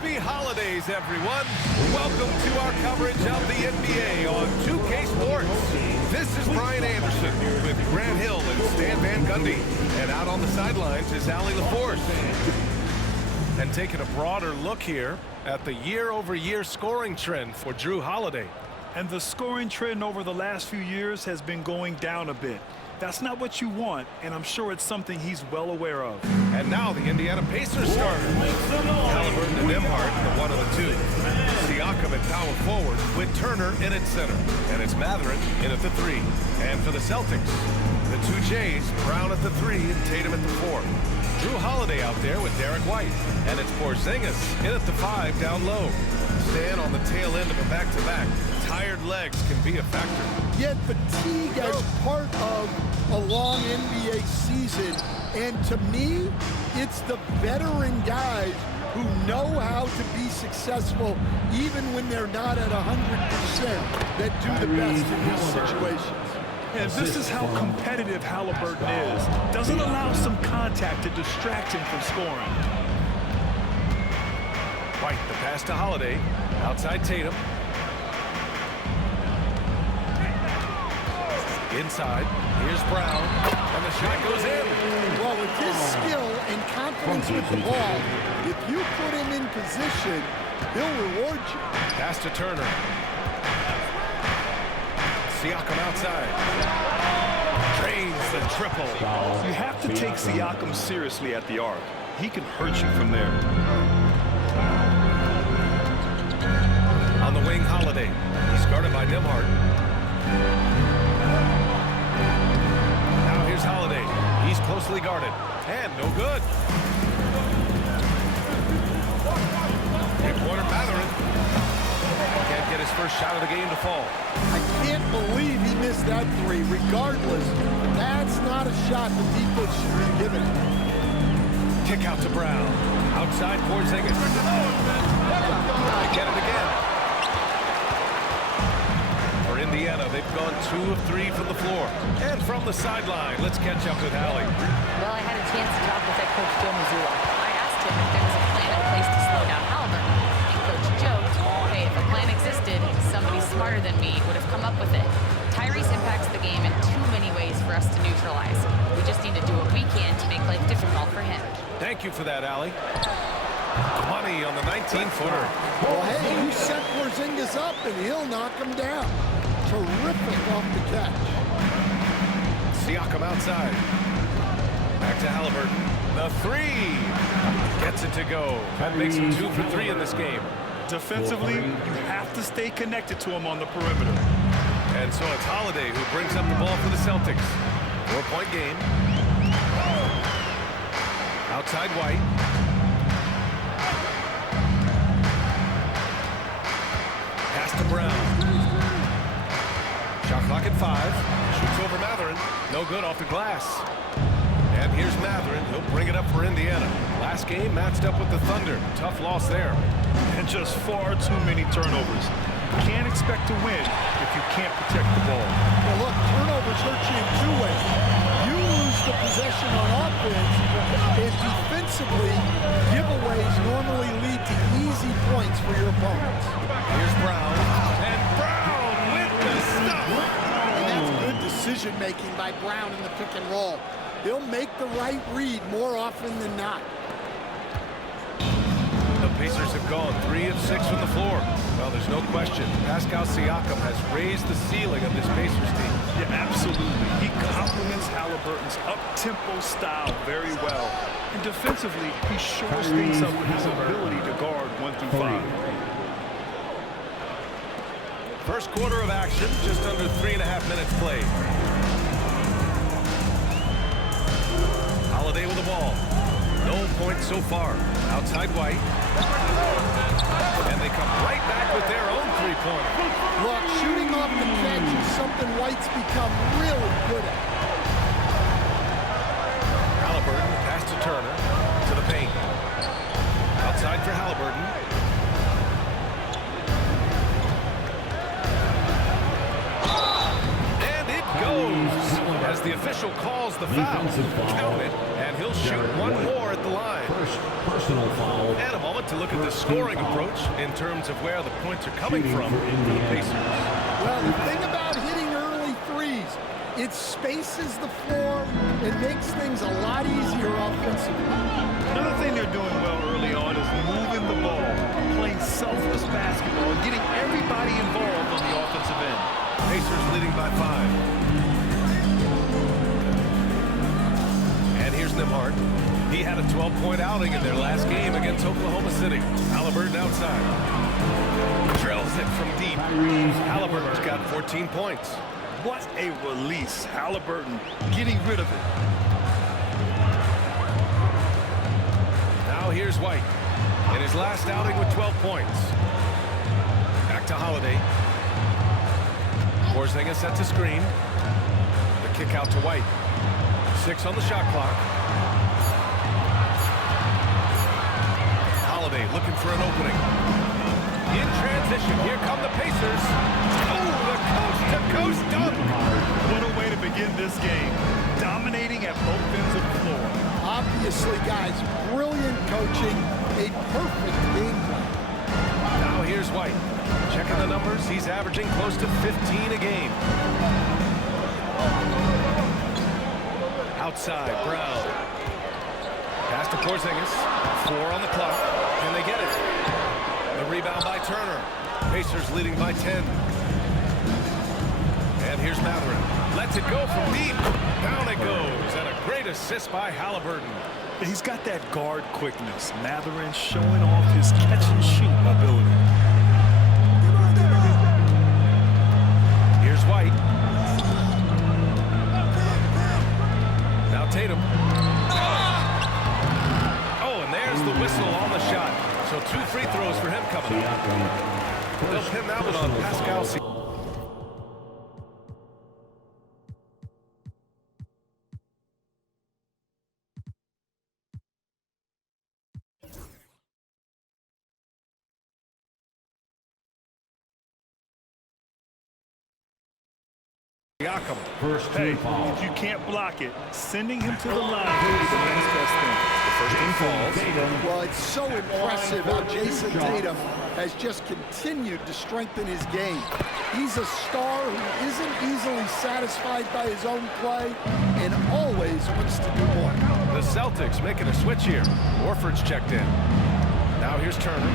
Happy holidays, everyone. Welcome to our coverage of the NBA on 2K Sports. This is Brian Anderson with Grant Hill and Stan Van Gundy. And out on the sidelines is Allie LaForce. And taking a broader look here at the year-over-year scoring trend for Jrue Holiday. And the scoring trend over the last few years has been going down a bit. That's not what you want, and I'm sure it's something he's well aware of. And now the Indiana Pacers starter. Halliburton and Nembhard, the one and the two. Siakam at power forward with Turner in at center. And it's Mathurin in at the three. And for the Celtics, the two Jays, Brown at the three and Tatum at the four. Jrue Holiday out there with Derek White. And it's Porzingis in at the five down low. Stan on the tail end of a back-to-back. Tired legs can be a factor. Yet fatigue as part of a long NBA season. And to me, it's the veteran guys who know how to be successful even when they're not at 100% that do the best in these situations. And this is how competitive Halliburton is. Doesn't allow some contact to distract him from scoring. White, the pass to Holiday. Outside Tatum. Inside, here's Brown, and the shot goes in. Well, with his skill and confidence with the ball, if you put him in position, he'll reward you. Pass to Turner. Siakam outside. Drains the triple. You have to take Siakam seriously at the arc. He can hurt you from there. On the wing, Holiday. He's guarded by Nembhard. Now here's Holiday. He's closely guarded. And no good. Three-pointer Mathurin. Can't get his first shot of the game to fall. I can't believe he missed that three. Regardless, that's not a shot the defense should be giving. Kick out to Brown. Outside Porzingis. They get it again. For Indiana, they've gone 2 of 3 from the floor. And from the sideline, let's catch up with Allie. Well, I had a chance to talk with head coach Joe Mazzulla. I asked him if there was a plan in place to slow down Halliburton. And Coach joked, hey, if a plan existed, somebody smarter than me would have come up with it. Tyrese impacts the game in too many ways for us to neutralize. We just need to do what we can to make life difficult for him. Thank you for that, Allie. Money on the 19-footer. Well, hey, you set Porzingis up and he'll knock him down. Terrific off the catch. Siakam outside. Back to Halliburton. The three. Gets it to go. That makes him 2 for 3 in this game. Defensively, you have to stay connected to him on the perimeter. And so it's Holiday who brings up the ball for the Celtics. 4-point game. Outside White. Pass to Brown. Shot clock at 5. Shoots over Mathurin. No good off the glass. And here's Mathurin. He'll bring it up for Indiana. Last game matched up with the Thunder. Tough loss there. And just far too many turnovers. You can't expect to win if you can't protect the ball. Well, look, turnovers hurt you in 2 ways. You lose the possession on offense, and defensively, giveaways normally lead to easy points for your opponents. Here's Brown. And Brown with the stuff. And that's good decision-making by Brown in the pick and roll. He'll make the right read more often than not. The Pacers have gone 3 of 6 from the floor. Well, there's no question. Pascal Siakam has raised the ceiling of this Pacers team. Yeah, absolutely. He complements Halliburton's up-tempo style very well. And defensively, he shores things up with his ability to guard 1 through 5. First quarter of action, just under 3.5 minutes played. Holiday with the ball. No points so far. Outside White. And they come right back with their own three-pointer. Look, shooting off the catch is something White's become really good at. Halliburton, pass to Turner, to the paint. Outside for Halliburton. And it goes as the official calls the foul. Count it, and he'll shoot one more at the line. First personal foul. And a moment to look at the scoring approach in terms of where the points are coming from for the Pacers. Well, the thing about hitting early threes, it spaces the floor. It makes things a lot easier offensively. Another thing they're doing well early on is moving the ball, playing selfless basketball, and getting everybody involved on the offensive end. Pacers leading by 5. And here's Nembhard. He had a 12-point outing in their last game against Oklahoma City. Halliburton outside. Drills it from deep. Halliburton's got 14 points. What a release. Halliburton getting rid of it. Now here's White. In his last outing with 12 points. Back to Holiday. Porzingis sets a screen. The kick out to White. 6 on the shot clock. Holiday looking for an opening. In transition, here come the Pacers. Oh, the coast-to-coast dunk. What a way to begin this game. Dominating at both ends of the floor. Obviously, guys, brilliant coaching, a perfect game plan. Now here's White. Checking the numbers, he's averaging close to 15 a game. Outside, Brown. Pass to Porzingis. 4 on the clock. Can they get it? The rebound by Turner. Pacers leading by 10. And here's Mathurin. Lets it go from deep. Down it goes. And a great assist by Halliburton. He's got that guard quickness. Mathurin showing off his catch-and-shoot ability. Here's White. Now Tatum. Oh, and there's the whistle on the shot. So 2 free throws for him coming up. They'll pin that one on Pascal Siakam. First Hey, team foul. if you can't block it, sending him to the line is the next best thing. The first one falls. Well, it's so impressive how Jason Tatum has just continued to strengthen his game. He's a star who isn't easily satisfied by his own play and always wants to do more. The Celtics making a switch here. Horford's checked in. Now here's Turner.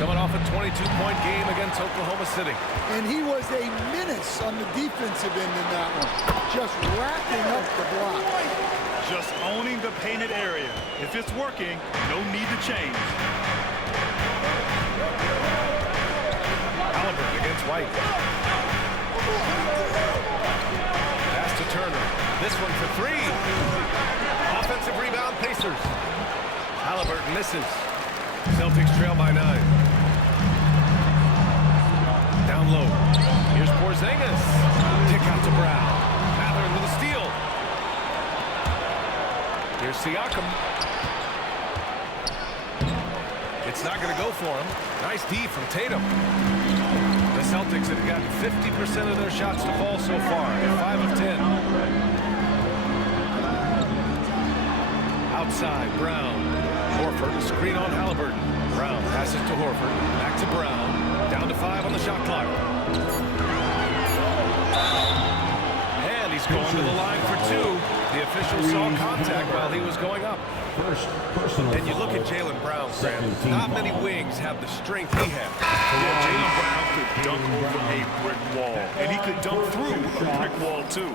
Coming off a 22-point game against Oklahoma City. And he was a menace on the defensive end in that one, just racking up the block. Just owning the painted area. If it's working, no need to change. Halliburton against White. Pass to Turner. This one for 3. Offensive rebound, Pacers. Halliburton misses. Celtics trail by 9. Down low. Here's Porzingis. Kick out to Brown. Mathurin with a steal. Here's Siakam. It's not going to go for him. Nice D from Tatum. The Celtics have gotten 50% of their shots to fall so far. They're 5 of 10. Outside, Brown. Horford, screen on Halliburton. Brown passes to Horford. Back to Brown. Down to 5 on the shot clock. And he's going to the line for 2. The official saw contact while he was going up. First personal And you look foul. at Jaylen Brown, Graham. Not many wings have the strength he has. Yeah, Jaylen Brown could dunk over a brick wall, and he could dunk through a brick wall, too.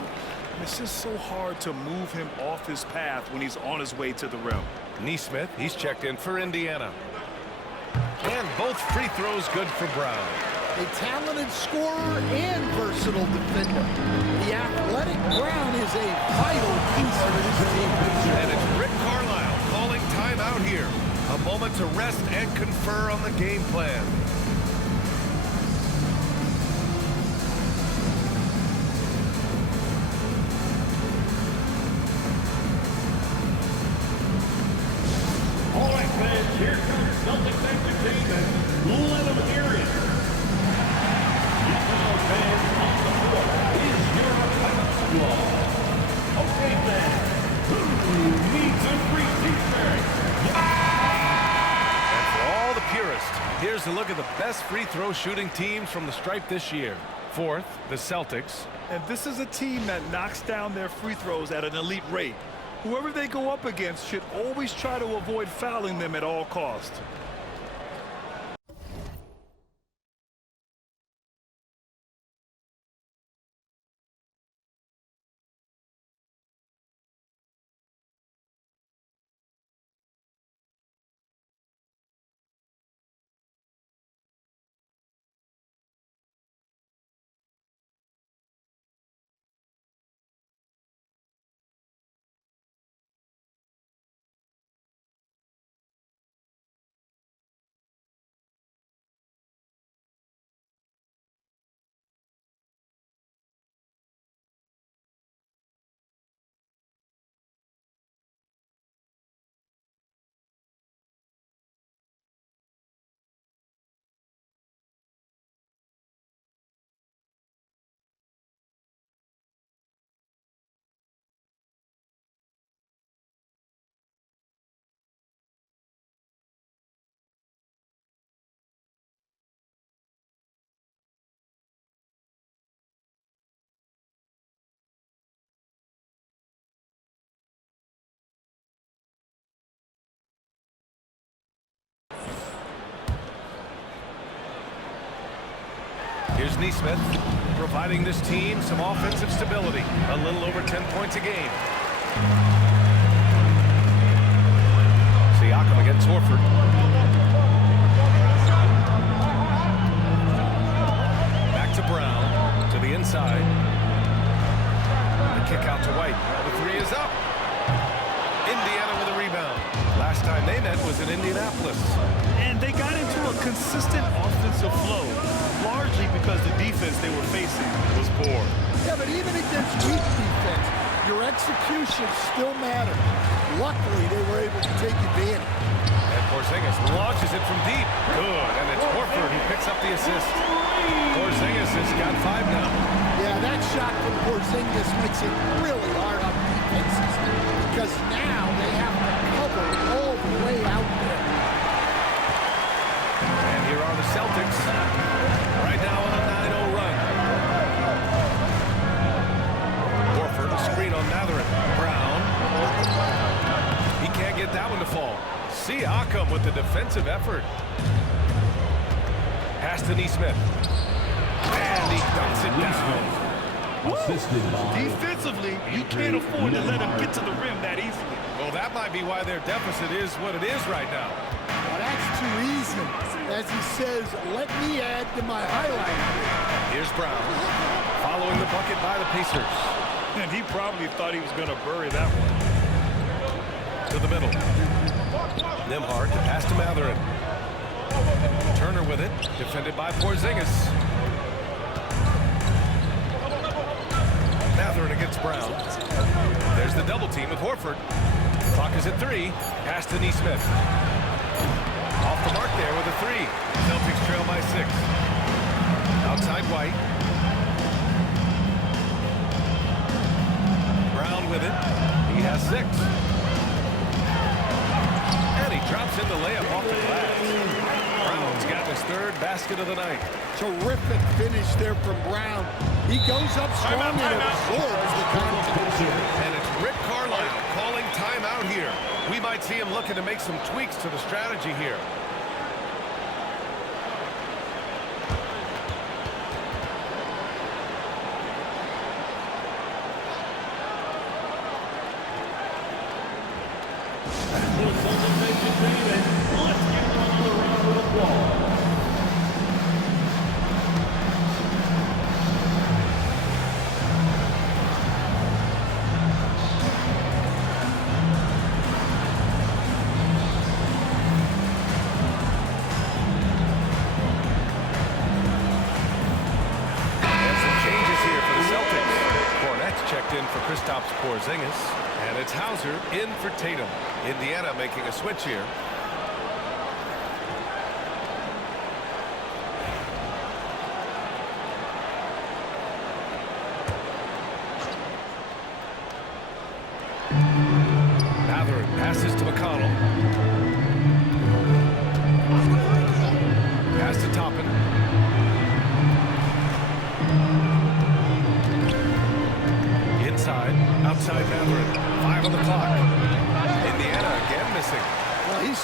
It's just so hard to move him off his path when he's on his way to the rim. Neesmith, he's checked in for Indiana. And both free throws good for Brown. A talented scorer and versatile defender. The athletic Brown is a vital piece of this team. And it's Rick Carlisle calling timeout here. A moment to rest and confer on the game plan. All right, fans, here comes Celtics entertainment. Let them hear it. Yes, now, fans, on the floor is your basketball. Okay, fans, who needs a free t-shirt? here's a look at the best free throw shooting teams from the stripe this year. Fourth, the Celtics. And this is a team that knocks down their free throws at an elite rate. Whoever they go up against should always try to avoid fouling them at all costs. Here's Neesmith, providing this team some offensive stability. A little over 10 points a game. Siakam against Horford. Back to Brown, to the inside. The kick out to White. The three is up. Indiana with a rebound. Last time they met was in Indianapolis. And they got into a consistent offensive flow, largely because the defense they were facing was poor. Yeah, but even against weak defense, your execution still mattered. Luckily, they were able to take advantage. And Porzingis launches it from deep. Good, and it's Horford who picks up the assist. Porzingis has got 5 now. Yeah, that shot from Porzingis makes it really hard on defenses because now they have to cover all the way out there. And here are the Celtics. Right now on a 9-0 run. Horford, a screen on Mathurin. Brown. He can't get that one to fall. Siakam with the defensive effort. Pass to Neesmith. And he dumps it down. Defensively, you can't afford to let him get to the rim that easily. Well, that might be why their deficit is what it is right now. Well, that's too easy. As he says, let me add to my highlight. Here's Brown, following the bucket by the Pacers. And he probably thought he was going to bury that one. To the middle. Nembhard to pass to Mathurin. Turner with it, defended by Porzingis. Mathurin against Brown. There's the double team with Horford. Clock is at 3. Pass to Neesmith. Off the mark there with a 3. Celtics trail by 6. Outside White. Brown with it. He has 6. And he drops in the layup off the glass. Brown's got his 3rd basket of the night. Terrific finish there from Brown. He goes up strong and absorbs the competition. And it's Rick Carlisle calling timeout here. We might see him looking to make some tweaks to the strategy here. Let's give them another round of applause. Checked in for Kristaps Porzingis, and it's Hauser in for Tatum. Indiana making a switch here. Mathurin passes to McConnell.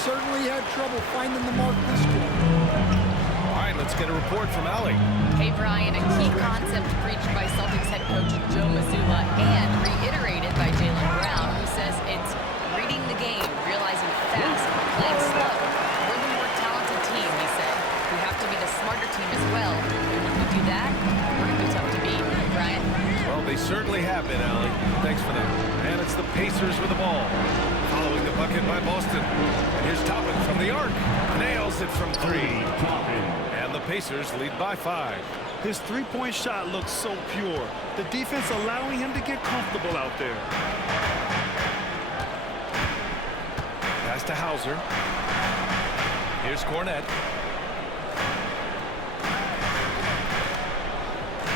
certainly had trouble finding the mark this quarter. All right, let's get a report from Allie. Hey, Brian, a key concept preached by Celtics head coach Joe Mazzulla and reiterated by Jaylen Brown, who says it's reading the game, realizing fast, playing slow. We're the more talented team, he said. We have to be the smarter team as well. And when we do that, we're going to be tough to beat. Brian? Well, they certainly have been, Allie. Thanks for that. And it's the Pacers with the ball. Following the bucket by Boston. And here's Toppin from the arc. Nails it from 3. And the Pacers lead by 5. His three-point shot looks so pure. The defense allowing him to get comfortable out there. Pass to Hauser. Here's Cornette.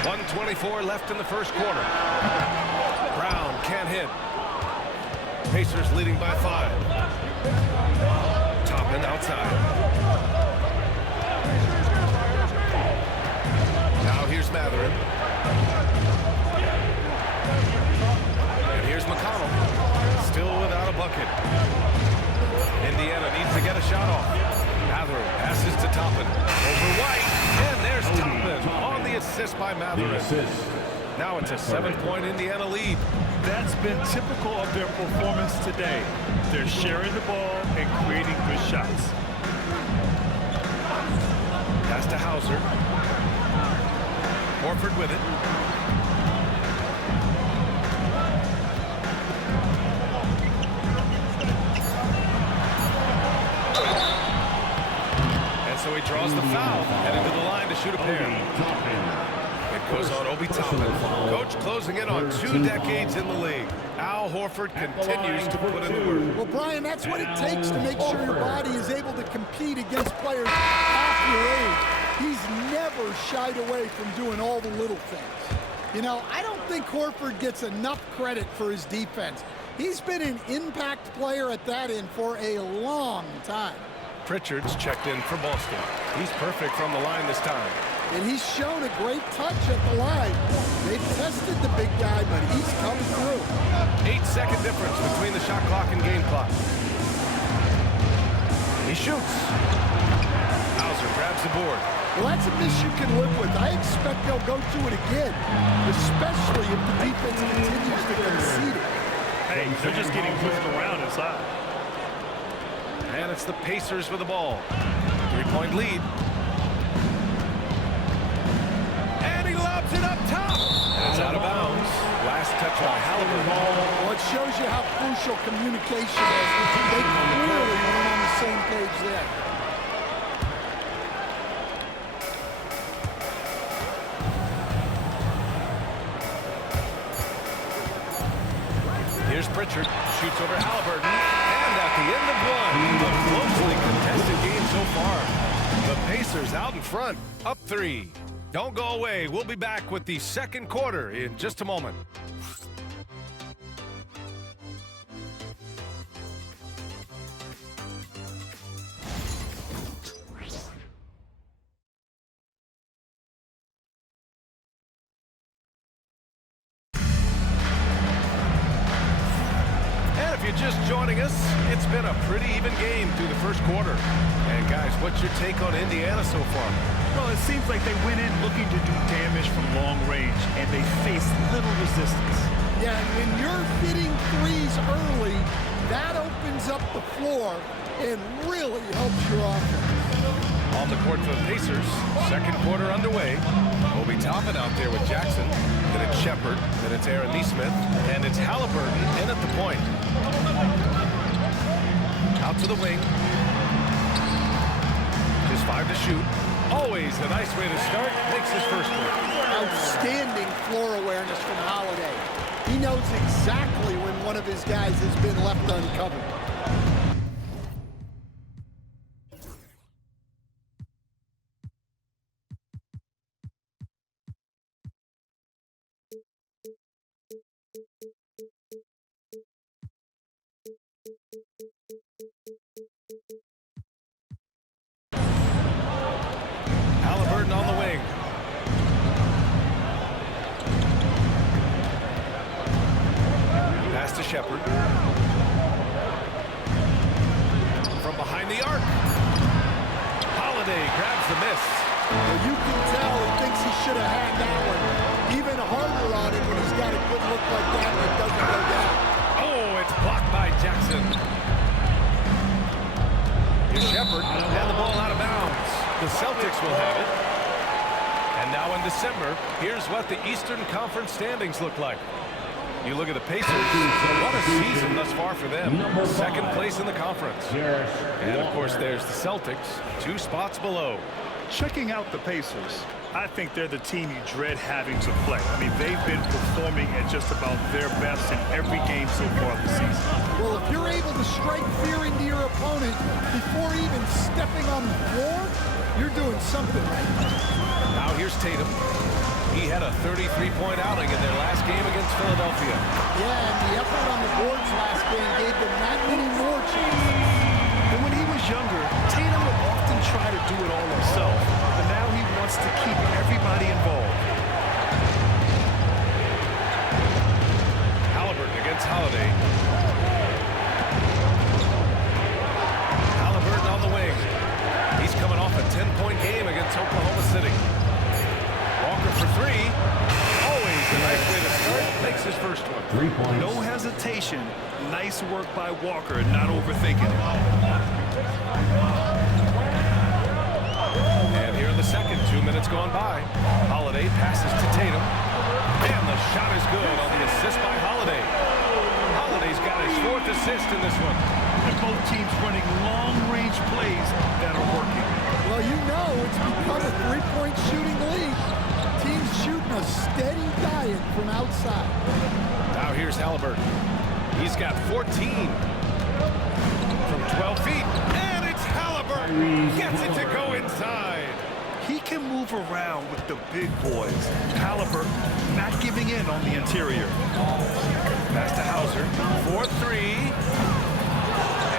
1:24 left in the first quarter. Brown can't hit. Pacers leading by 5. Toppin outside. Now here's Mathurin. And here's McConnell. Still without a bucket. Indiana needs to get a shot off. Mathurin passes to Toppin. Over White. And there's Toppin on the assist by Mathurin. Now it's a 7-point Indiana lead. That's been typical of their performance today. They're sharing the ball and creating good shots. Pass to Hauser. Horford with it. And so he draws the foul, heading to the line to shoot a pair. It goes on Obi Toppin. Coach closing in on 2 decades in the league. Al Horford continues to put in the work. Well, Brian, that's what it takes to make sure your body is able to compete against players half your age. He's never shied away from doing all the little things. You know, I don't think Horford gets enough credit for his defense. He's been an impact player at that end for a long time. Pritchard's checked in for Boston. He's perfect from the line this time. And he's shown a great touch at the line. They've tested the big guy, but he's come through. 8-second difference between the shot clock and game clock. He shoots. Hauser grabs the board. Well, that's a miss you can live with. I expect they'll go to it again, especially if the defense continues to concede it. Hey, they're just getting pushed around inside. And it's the Pacers with the ball. 3-point lead. And he lobs it up top. And it's out of bounds. Last touch by Halliburton. Well, it shows you how crucial communication is. They clearly weren't on the same page there. Here's Pritchard. Shoots over Halliburton. And at the end of one, a closely contested game so far. The Pacers out in front, up 3. Don't go away. We'll be back with the second quarter in just a moment. If you're just joining us, it's been a pretty even game through the first quarter. And guys, what's your take on Indiana so far? Well, it seems like they went in looking to do damage from long range, and they faced little resistance. Yeah, and when you're hitting threes early, that opens up the floor and really helps your offense. On the court for the Pacers, second quarter underway. Obi Toppin out there with Jackson. Then it's Shepard. Then it's Aaron Nesmith. And it's Halliburton in at the point. Out to the wing. Just 5 to shoot. Always a nice way to start. Makes his first one. Outstanding floor awareness from Holiday. He knows exactly when one of his guys has been left uncovered. Halliburton on the wing. Pass to Shepard. the miss. Well, you can tell he thinks he should have had that one even harder on him when he's got a good look like that and it doesn't go down. Oh, it's blocked by Jackson. Here's Shepard, and the ball out of bounds. The Celtics will have it. And now in December, here's what the Eastern Conference standings look like. You look at the Pacers, what a season thus far for them. Second place in the conference. And of course, there's the Celtics, 2 spots below. Checking out the Pacers, I think they're the team you dread having to play. I mean, they've been performing at just about their best in every game so far this season. Well, if you're able to strike fear into your opponent before even stepping on the floor, you're doing something right. Now here's Tatum. He had a 33-point outing in their last game against Philadelphia. Yeah, and the effort on the boards last game gave them that many more chances. And when he was younger, Tatum would often try to do it all himself, but now he wants to keep everybody involved. Halliburton against Holiday. Halliburton on the wing. He's coming off a 10-point game against Oklahoma City. Walker for 3. Always a nice way to start. Makes his first one. 3 points. No hesitation. Nice work by Walker, not overthinking it. And here in the second, 2 minutes gone by. Holiday passes to Tatum. And the shot is good on the assist by Holiday. Holiday's got his 4th assist in this one. And both teams running long-range plays that are working. Well, you know it's become a 3-point shooting league. Teams shooting a steady diet from outside. Now here's Halliburton. He's got 14 from 12 feet. And it's Halliburton. Gets it to go inside. He can move around with the big boys. Halliburton not giving in on the interior. Pass to Hauser for 3.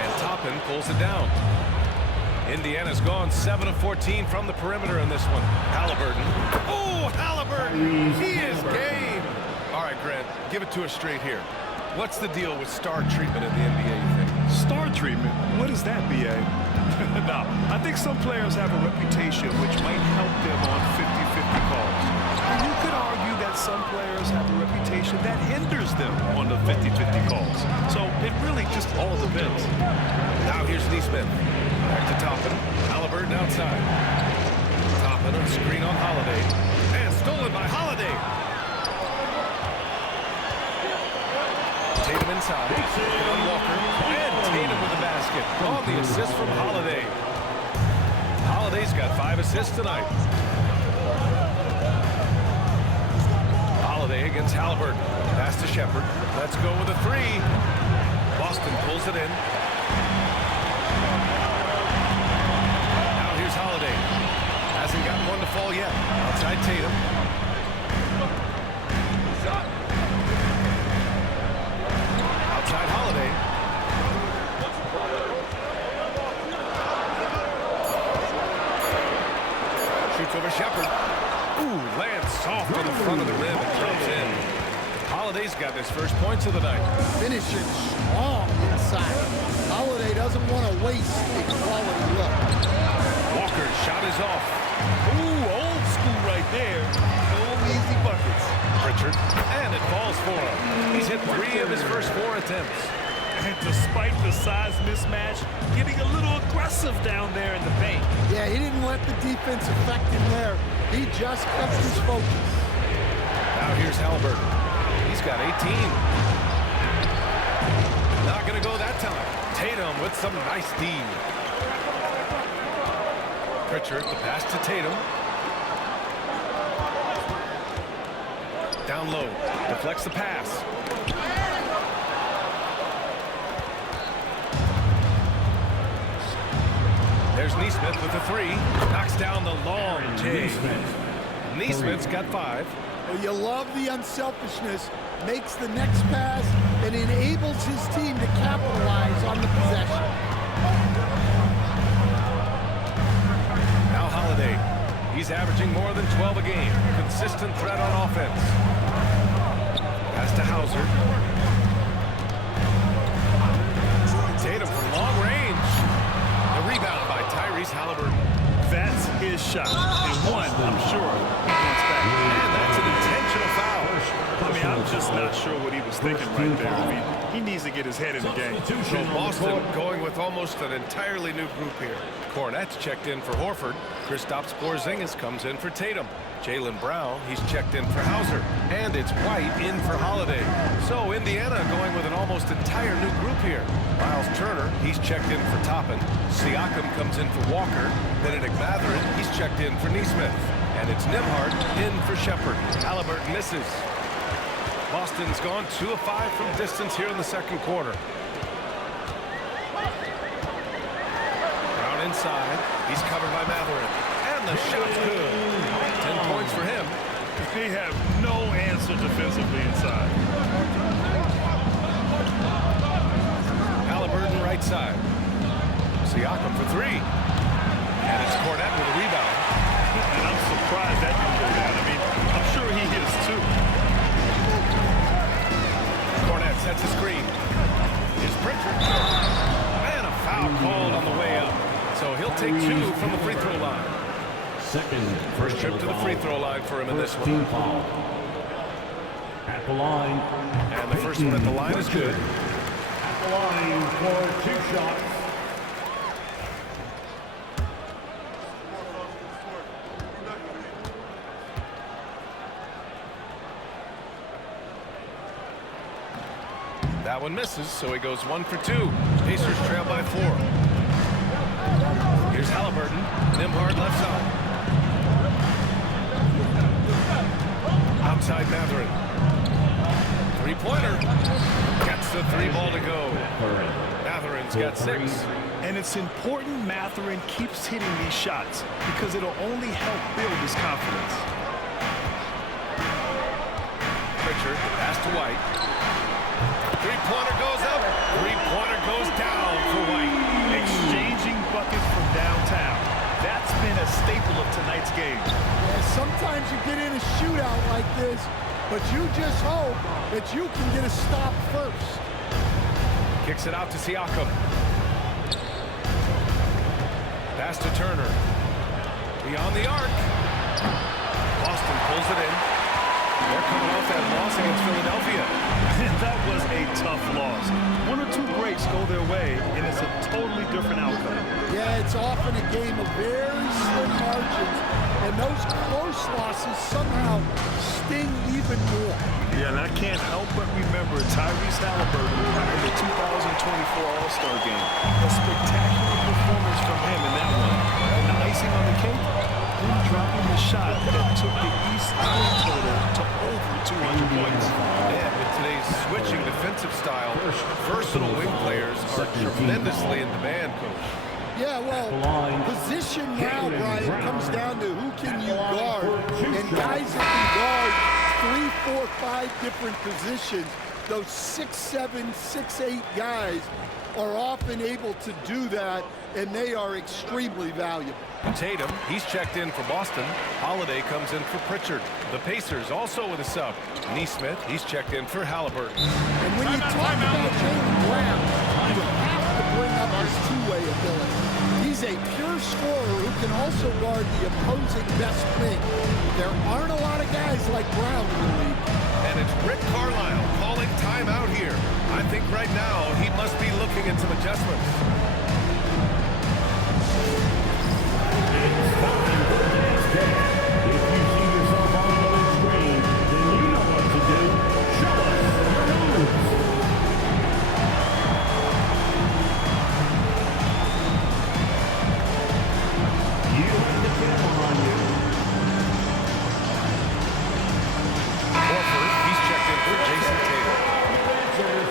And Toppin pulls it down. Indiana's gone 7 of 14 from the perimeter in this one. Halliburton. Oh, Halliburton. He is game. All right, Grant, give it to us straight here. What's the deal with star treatment in the NBA, you think? Star treatment? What is that, B.A.? Now, I think some players have a reputation which might help them on 50-50 calls. And you could argue that some players have a reputation that hinders them on the 50-50 calls. So it really just all depends. Now here's Neesmith. Back to Toppin. Halliburton outside. Toppin on screen on Holiday. And stolen by Holiday. Tatum inside. On Walker. And Tatum with the basket. On the assist from Holiday. Holiday's got 5 assists tonight. Holiday against Halliburton. Pass to Shepard. Let's go with a 3. Boston pulls it in. Now here's Holiday. Hasn't gotten one to fall yet. Outside Tatum. Outside Holiday. Shoots over Shepard. Ooh, lands soft on the front of the rim and drops in. Holiday's got his first points of the night. Finishing strong inside. Holiday doesn't want to waste a quality look. Walker's shot is off. Ooh, old school right there. No easy buckets. Pritchard, and it falls for him. He's hit 3 of his first 4 attempts. And despite the size mismatch, getting a little aggressive down there in the paint. Yeah, he didn't let the defense affect him there. He just kept his focus. Now here's Halliburton. He's got 18. Not going to go that time. Tatum with some nice D. Pritchard, the pass to Tatum. Down low. Deflects the pass. There's Neesmith with the 3. Knocks down the long J. Neesmith's got 5. Well, you love the unselfishness. Makes the next pass and enables his team to capitalize on the possession. Now Holiday. He's averaging more than 12 a game. Consistent threat on offense. Pass to Hauser. Tatum from long range. The rebound by Tyrese Halliburton. That's his shot. And one, I'm sure, he wants back. And that's an intentional foul. I mean, I'm just not sure what he was thinking right there. I mean, he needs to get his head in the game. So Boston going with almost an entirely new group here. Cornette's checked in for Horford. Kristaps Porzingis comes in for Tatum. Jaylen Brown, he's checked in for Hauser. And it's White in for Holiday. So Indiana going with an almost entire new group here. Miles Turner, he's checked in for Toppin. Siakam comes in for Walker. Benedict Mathurin, he's checked in for Nesmith. And it's Nembhard in for Shepard. Halliburton misses. Boston's gone 2 of 5 from distance here in the second quarter. Brown inside. He's covered by Mathurin. And the shot's good. 10 points for him. They have no answer defensively inside. Halliburton right side. Siakam for 3. And it's Cornette with a rebound. And I'm surprised that didn't go down. I mean, I'm sure he is too. Cornette sets a screen. Here's Pritchard. And a foul called on the way up. So he'll take 2 from the free throw line. First trip to the free throw line for him in this one. At the line. And the first one at the line is good. At the line for 2 shots. That one misses, so he goes 1 for 2. Pacers trail by 4. Here's Halliburton. Nembhard left side. Outside Mathurin. Three-pointer. Gets the 3 ball to go. Mathurin's got 6. And it's important Mathurin keeps hitting these shots because it'll only help build his confidence. Pritchard, the pass to White. Three-pointer goes up. Three-pointer goes down for White. Exchanging buckets from downtown. That's been a staple of tonight's game. Yeah, sometimes you get in a shootout like this, but you just hope that you can get a stop first. Kicks it out to Siakam. Pass to Turner. Beyond the arc. Boston pulls it in. They're coming off that loss against Philadelphia. That was a tough loss. 1 or 2 breaks go their way, and it's a totally different outcome. Yeah, it's often a game of very slim margins, and those close losses somehow sting even more. Yeah, and I can't help but remember Tyrese Halliburton in the 2024 All-Star Game. A spectacular performance from him in that one. And the icing on the cake, him dropping the shot that took the East total to over 200 points. And in today's switching defensive style, versatile wing players are tremendously in demand, Coach. Yeah, well, position now, Brian, comes down to who can you guard, and guys that can guard 3, 4, 5 different positions. Those 6'7", 6'8" guys are often able to do that, and they are extremely valuable. Tatum, he's checked in for Boston. Holiday comes in for Pritchard. The Pacers also with a sub. Nesmith, he's checked in for Halliburton. And when you talk about Jaylen Brown, you have to bring up his two-way ability. He's a pure scorer who can also guard the opposing best wing. There aren't a lot of guys like Brown in the league. And it's Rick Carlisle calling timeout here. I think right now he must be looking at some adjustments. If you see yourself on the screen, then you know what to do. Show us your moves. You have the camera on you. Horford, he's checked in for Jason Tatum.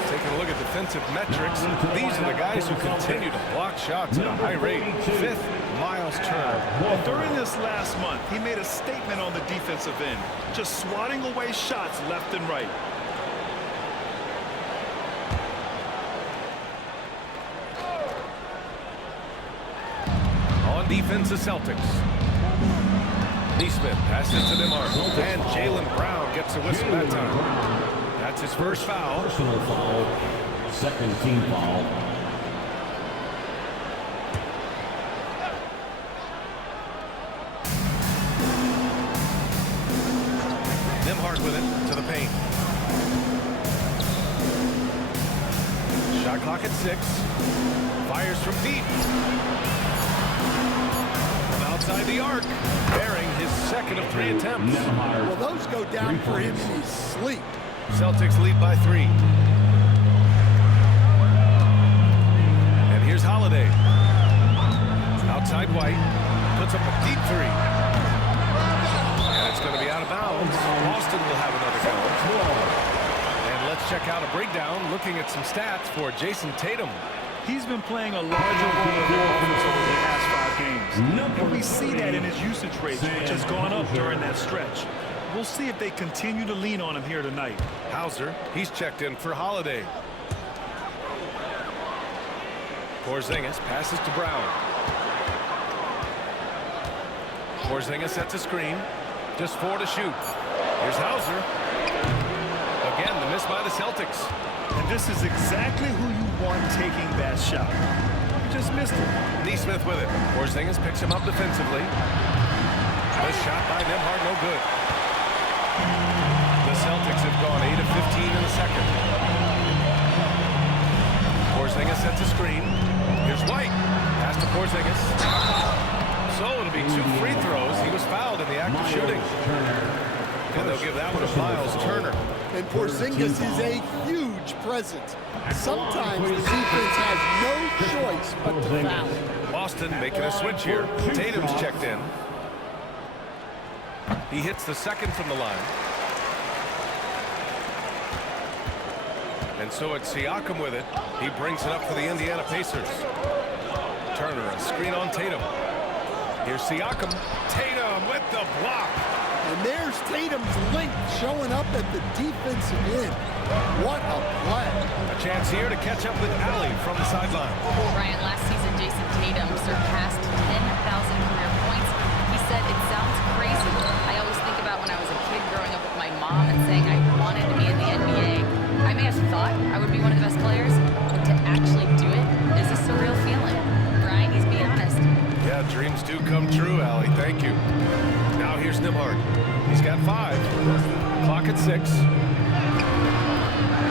Taking a look at defensive metrics, these are the guys who continue to block shots at a high rate. 5th, Miles Turner. Well, during this last month, he made a statement on the defensive end, just swatting away shots left and right. On defense, the Celtics. Nesmith passes to Nembhard, and Jaylen Brown gets a whistle that time. That's his first foul. Personal foul. Second team foul. it to the paint. Shot clock at 6. Fires from deep. From outside the arc. Bearing his second of 3 attempts. Well, those go down for him in his sleep. Celtics lead by 3. And here's Holiday. Outside White. Puts up a deep 3. And it's going to be out of bounds. Boston will have another go. And let's check out a breakdown looking at some stats for Jason Tatum. He's been playing a larger role in their offense over the last 5 games. And we see that in his usage rate, which has gone up during that stretch. We'll see if they continue to lean on him here tonight. Hauser, he's checked in for Holiday. Porzingis passes to Brown. Porzingis sets a screen. Just 4 to shoot. Here's Hauser. Again, the miss by the Celtics. And this is exactly who you want taking that shot. You just missed it. Neesmith with it. Porzingis picks him up defensively. The shot by Nembhard, no good. The Celtics have gone 8 of 15 in the second. Porzingis sets a screen. Here's White. Pass to Porzingis. So it'll be 2 free throws. He was fouled in the act of shooting. And they'll give that one to Miles Turner. And Porzingis is a huge presence. Sometimes the defense has no choice but to foul. Boston making a switch here. Tatum's checked in. He hits the second from the line. And so it's Siakam with it. He brings it up for the Indiana Pacers. Turner, a screen on Tatum. Here's Siakam. Tatum with the block. And there's Tatum's length showing up at the defensive end. What a play. A chance here to catch up with Allie from the sideline. Ryan, last season, Jason Tatum surpassed 10,000 career points. He said, it sounds crazy. I always think about when I was a kid growing up with my mom and saying I wanted to be in the NBA. I may have thought I would be one of the best players, but to actually do it is a surreal feeling. Brian, he's being honest. Yeah, dreams do come true, Allie. Thank you. Now here's Nembhard. He's got 5. Clock at 6.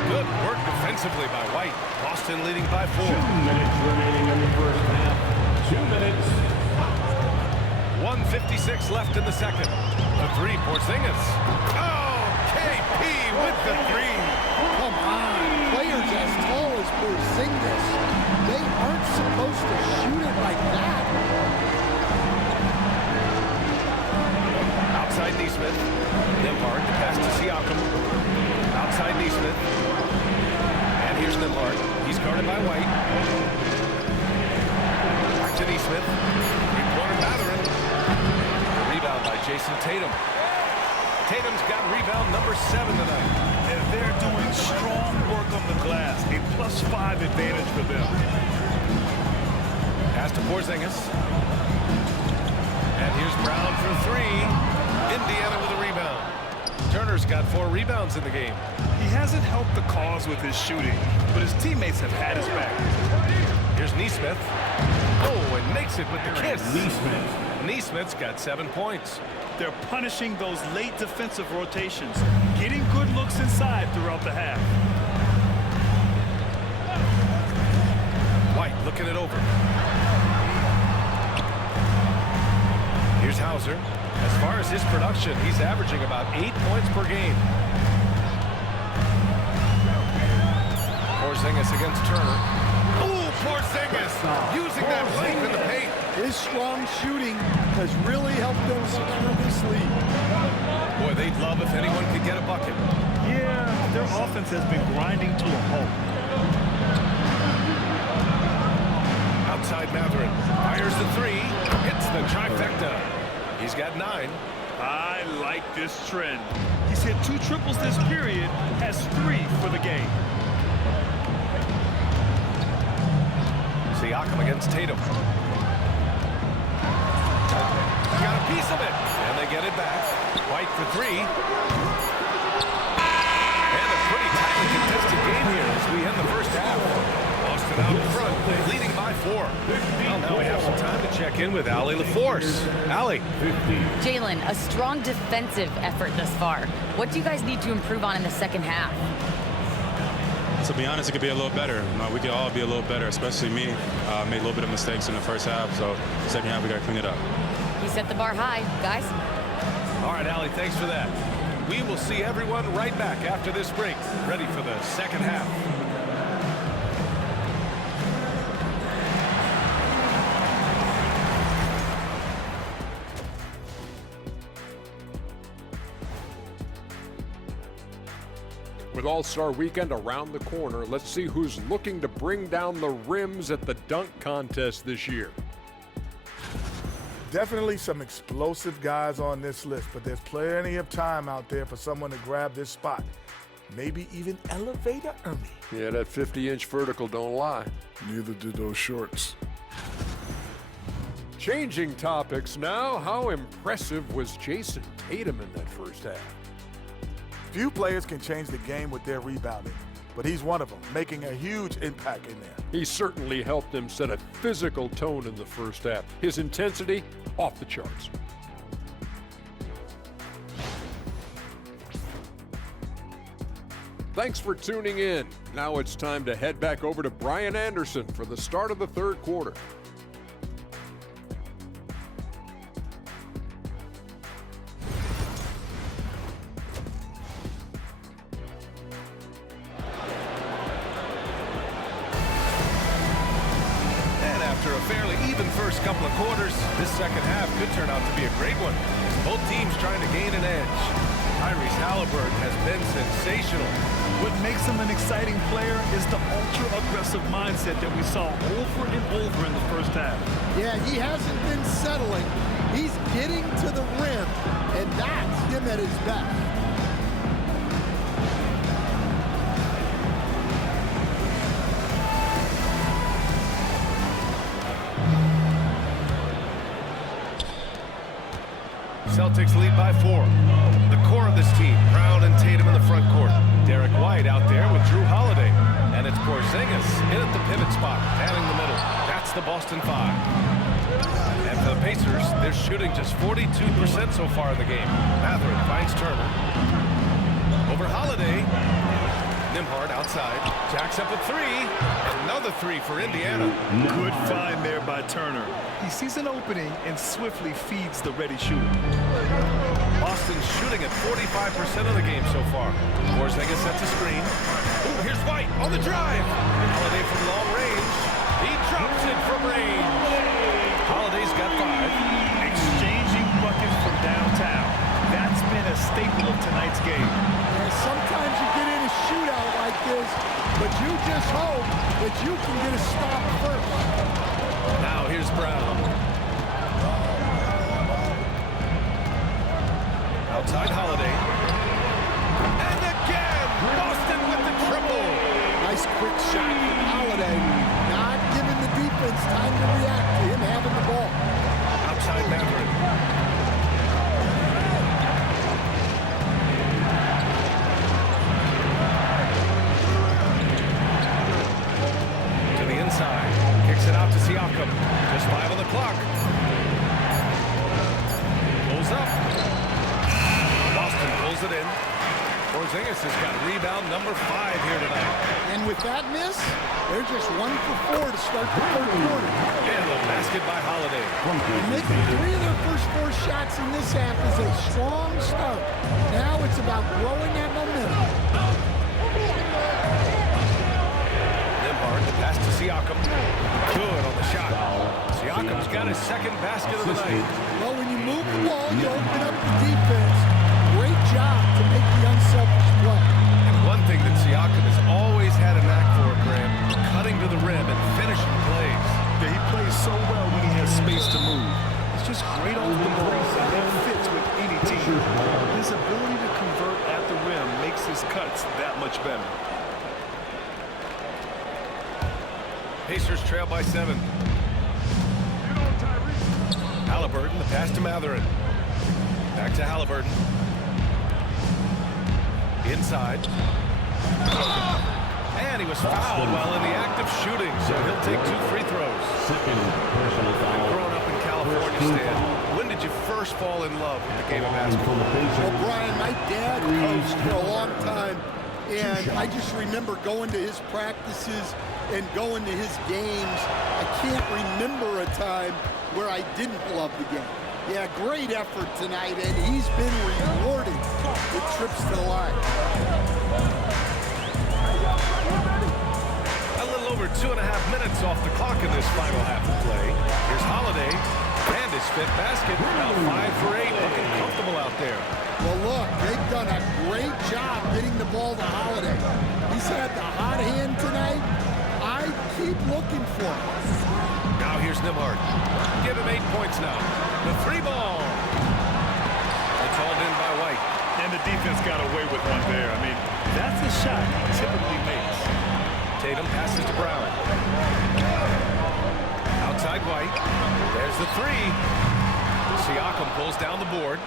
Good work defensively by White. Boston leading by 4. 2 minutes remaining in the first half. 2 minutes. 1:56 left in the second. The 3, Porzingis. Oh, KP with the 3. Come on. Players as tall as Porzingis, they aren't supposed to shoot it like that. Outside Neesmith. Nembhard, the pass to Siakam. Outside Neesmith. And here's Nembhard. He's guarded by White. Back to Neesmith. 3-pointer Mathurin. Rebound by Jason Tatum. Tatum's got rebound number 7 tonight. And they're doing strong work on the glass. A +5 advantage for them. Pass to Porzingis. And here's Brown for 3. Indiana with a rebound. Turner's got 4 rebounds in the game. He hasn't helped the cause with his shooting, but his teammates have had his back. Here's Neesmith. Oh, and makes it with the kiss. Neesmith's got 7 points. They're punishing those late defensive rotations, getting good looks inside throughout the half. White looking it over. Here's Hauser. As far as his production, he's averaging about 8 points per game. Porzingis against Turner. Ooh, Porzingis using that length in the paint. His strong shooting has really helped them secure this lead. Boy, they'd love if anyone could get a bucket. Yeah, their offense has been grinding to a halt. Outside Mathurin. Fires the 3. Hits the trifecta. He's got 9. I like this trend. He's hit 2 triples this period, has 3 for the game. Siakam against Tatum. Got a piece of it. And they get it back. White for 3. And a pretty tightly contested game here as we end the first half. Boston out in front, leading by 4. Well, now we have some time to check in with Allie LaForce. Allie. Jalen, a strong defensive effort thus far. What do you guys need to improve on in the second half? To be honest, it could be a little better. We could all be a little better, especially me. Made a little bit of mistakes in the first half, so second half we got to clean it up. You set the bar high, guys. All right, Allie, thanks for that. We will see everyone right back after this break, ready for the second half. With All-Star Weekend around the corner, let's see who's looking to bring down the rims at the dunk contest this year. Definitely some explosive guys on this list, but there's plenty of time out there for someone to grab this spot. Maybe even Elevator Ernie. Yeah, that 50-inch vertical don't lie. Neither do those shorts. Changing topics now, how impressive was Jason Tatum in that first half? Few players can change the game with their rebounding, but he's one of them, making a huge impact in there. He certainly helped them set a physical tone in the first half. His intensity, off the charts. Thanks for tuning in. Now it's time to head back over to Brian Anderson for the start of the third quarter. After a fairly even first couple of quarters, this second half could turn out to be a great one. Both teams trying to gain an edge. Tyrese Halliburton has been sensational. What makes him an exciting player is the ultra-aggressive mindset that we saw over and over in the first half. Yeah, he hasn't been settling. He's getting to the rim, and that's him at his best. Celtics lead by 4. The core of this team, Brown and Tatum in the front court. Derek White out there with Drew Holiday. And it's Porzingis in at the pivot spot, panning the middle. That's the Boston 5. And for the Pacers, they're shooting just 42% so far in the game. Mathurin finds Turner. Over Holiday. Nembhard outside. Jacks up a 3. And another 3 for Indiana. Good find there by Turner. He sees an opening and swiftly feeds the ready shooter. Boston's shooting at 45% of the game so far. Porzingis sets a screen. Ooh, here's White on the drive. Holiday from long range. He drops it from range. Holiday's got 5. Exchanging buckets from downtown. That's been a staple of tonight's game. And sometimes you get in a shootout like this, but you just hope that you can get a stop first. Now here's Brown. Outside Holiday. And again, Boston with the triple. Nice quick shot from Holiday. Not giving the defense time to react to him having the ball. Outside Mathurin. To the inside. Kicks it out to Siakam. Just 5 on the clock. Pulls up. Boston pulls it in. Porzingis has got rebound number 5 here tonight. And with that miss, they're just 1 for 4 to start the third quarter. And the basket by Holiday. Making 3 of their first 4 shots in this half is a strong start. Now it's about growing that momentum. Nembhard, the pass to Siakam. Good on the shot. Siakam's got his second basket of the night. Well, when you move the ball, you open up the defense. Great job to make the unselfish play. And one thing that Siakam has always had a knack for, Graham, cutting to the rim and finishing plays. Yeah, he plays so well when he has space to move. It's just great off the ball, and that fits with any team. His ability to convert at the rim makes his cuts that much better. Pacers trail by 7. Halliburton, the pass to Mathurin. Back to Halliburton. Inside. And he was fouled while in the act of shooting, so he'll take 2 free throws. Second personal foul. Growing up in California, Stan, when did you first fall in love with the game of basketball? Well, Brian, my dad coached for a long time, and I just remember going to his practices and going to his games. I can't remember a time where I didn't love the game. Yeah, great effort tonight, and he's been rewarded with trips to the line. A little over 2.5 minutes off the clock in this final half of play. Here's Holiday, and his 5th basket. Now 5 for 8, looking comfortable out there. Well, look, they've done a great job getting the ball to Holiday. He's had the hot hand tonight. I keep looking for him. Now here's Nembhard. Give him 8 points now. The 3 ball. It's hauled in by White. And the defense got away with one there. I mean, that's a shot he typically makes. Tatum passes to Brown. Outside White. There's the 3. Siakam pulls down the board.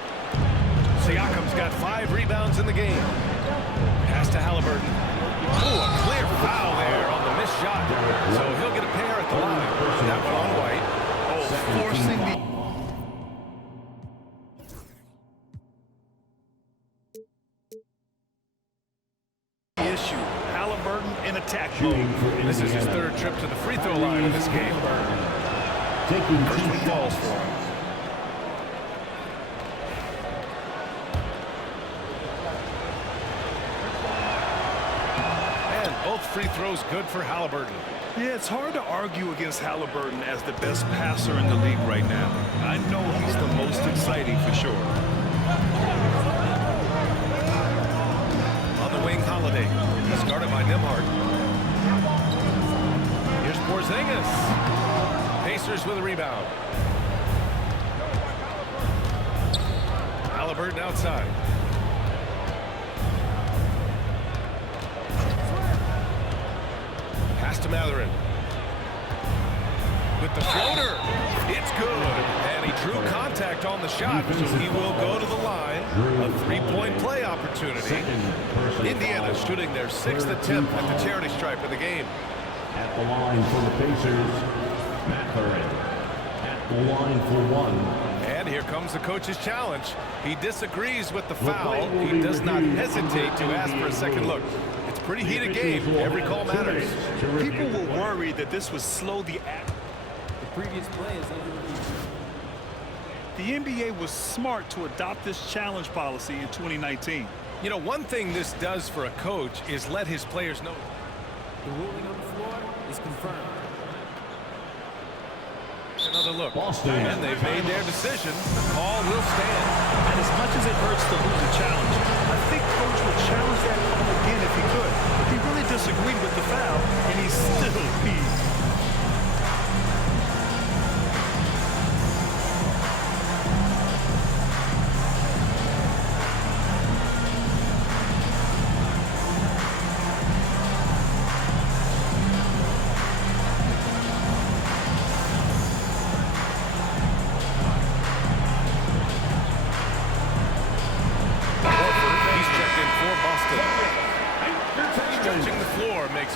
Siakam's got 5 rebounds in the game. Pass to Halliburton. Oh, a clear foul there on the missed shot. So he'll get a pair at the line. That one on White. Oh, forcing the issue. Halliburton in attack mode. This is his 3rd trip to the free throw line in this game. Taking First 2 one falls shots. for him. And both free throws good for Halliburton. Yeah, it's hard to argue against Halliburton as the best passer in the league right now. I know he's the most exciting for sure. On the wing, Holiday. He's guarded by Nembhard. Here's Porzingis. Pacers with a rebound. Halliburton outside. Pass to Mathurin. With the floater. It's good. And he drew contact on the shot, so he will go to the line. A 3-point play opportunity. Indiana shooting their 6th attempt at the charity stripe of the game. At the line for the Pacers, Mathurin. At the line for 1. And here comes the coach's challenge. He disagrees with the foul. He does not hesitate to ask for a second look. It's a pretty heated game. Every call matters. People were worried that this would slow the act. Previous play is under review. The NBA was smart to adopt this challenge policy in 2019. You know, one thing this does for a coach is let his players know. The ruling on the floor is confirmed. Another look. Boston. And they've made their decision. The call will stand. And as much as it hurts to lose a challenge, I think Coach would challenge that call again if he could. He really disagreed with the foul, and he still peed.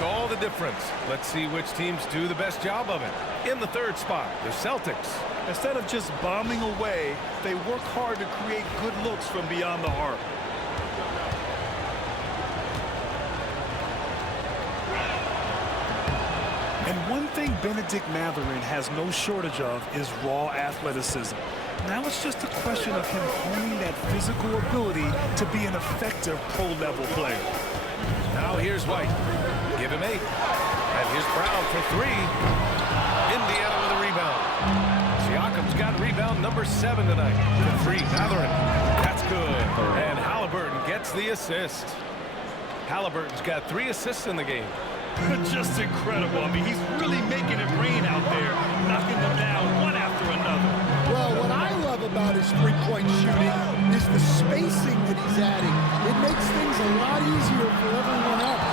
All the difference. Let's see which teams do the best job of it. In the 3rd spot, the Celtics. Instead of just bombing away, they work hard to create good looks from beyond the arc. And one thing Benedict Mathurin has no shortage of is raw athleticism. Now it's just a question of him honing that physical ability to be an effective pro-level player. Now here's White. Give him 8. And here's Brown for 3. Indiana with a rebound. Siakam's got rebound number 7 tonight. For 3, Mathurin. That's good. And Halliburton gets the assist. Halliburton's got 3 assists in the game. Just incredible. I mean, he's really making it rain out there, knocking them down one after another. Well, what I love about his three-point shooting is the spacing that he's adding. It makes things a lot easier for everyone else.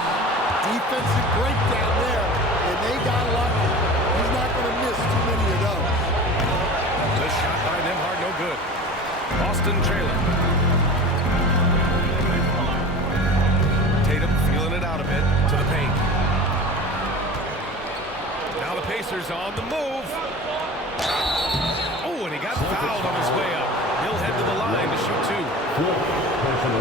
Defensive breakdown there, and they got lucky. He's not going to miss too many of those. The shot by Nembhard, no good. Boston trailing. Tatum feeling it out a bit to the paint. Pacers on the move. Oh, and he got fouled on his way up. He'll head to the line to shoot two.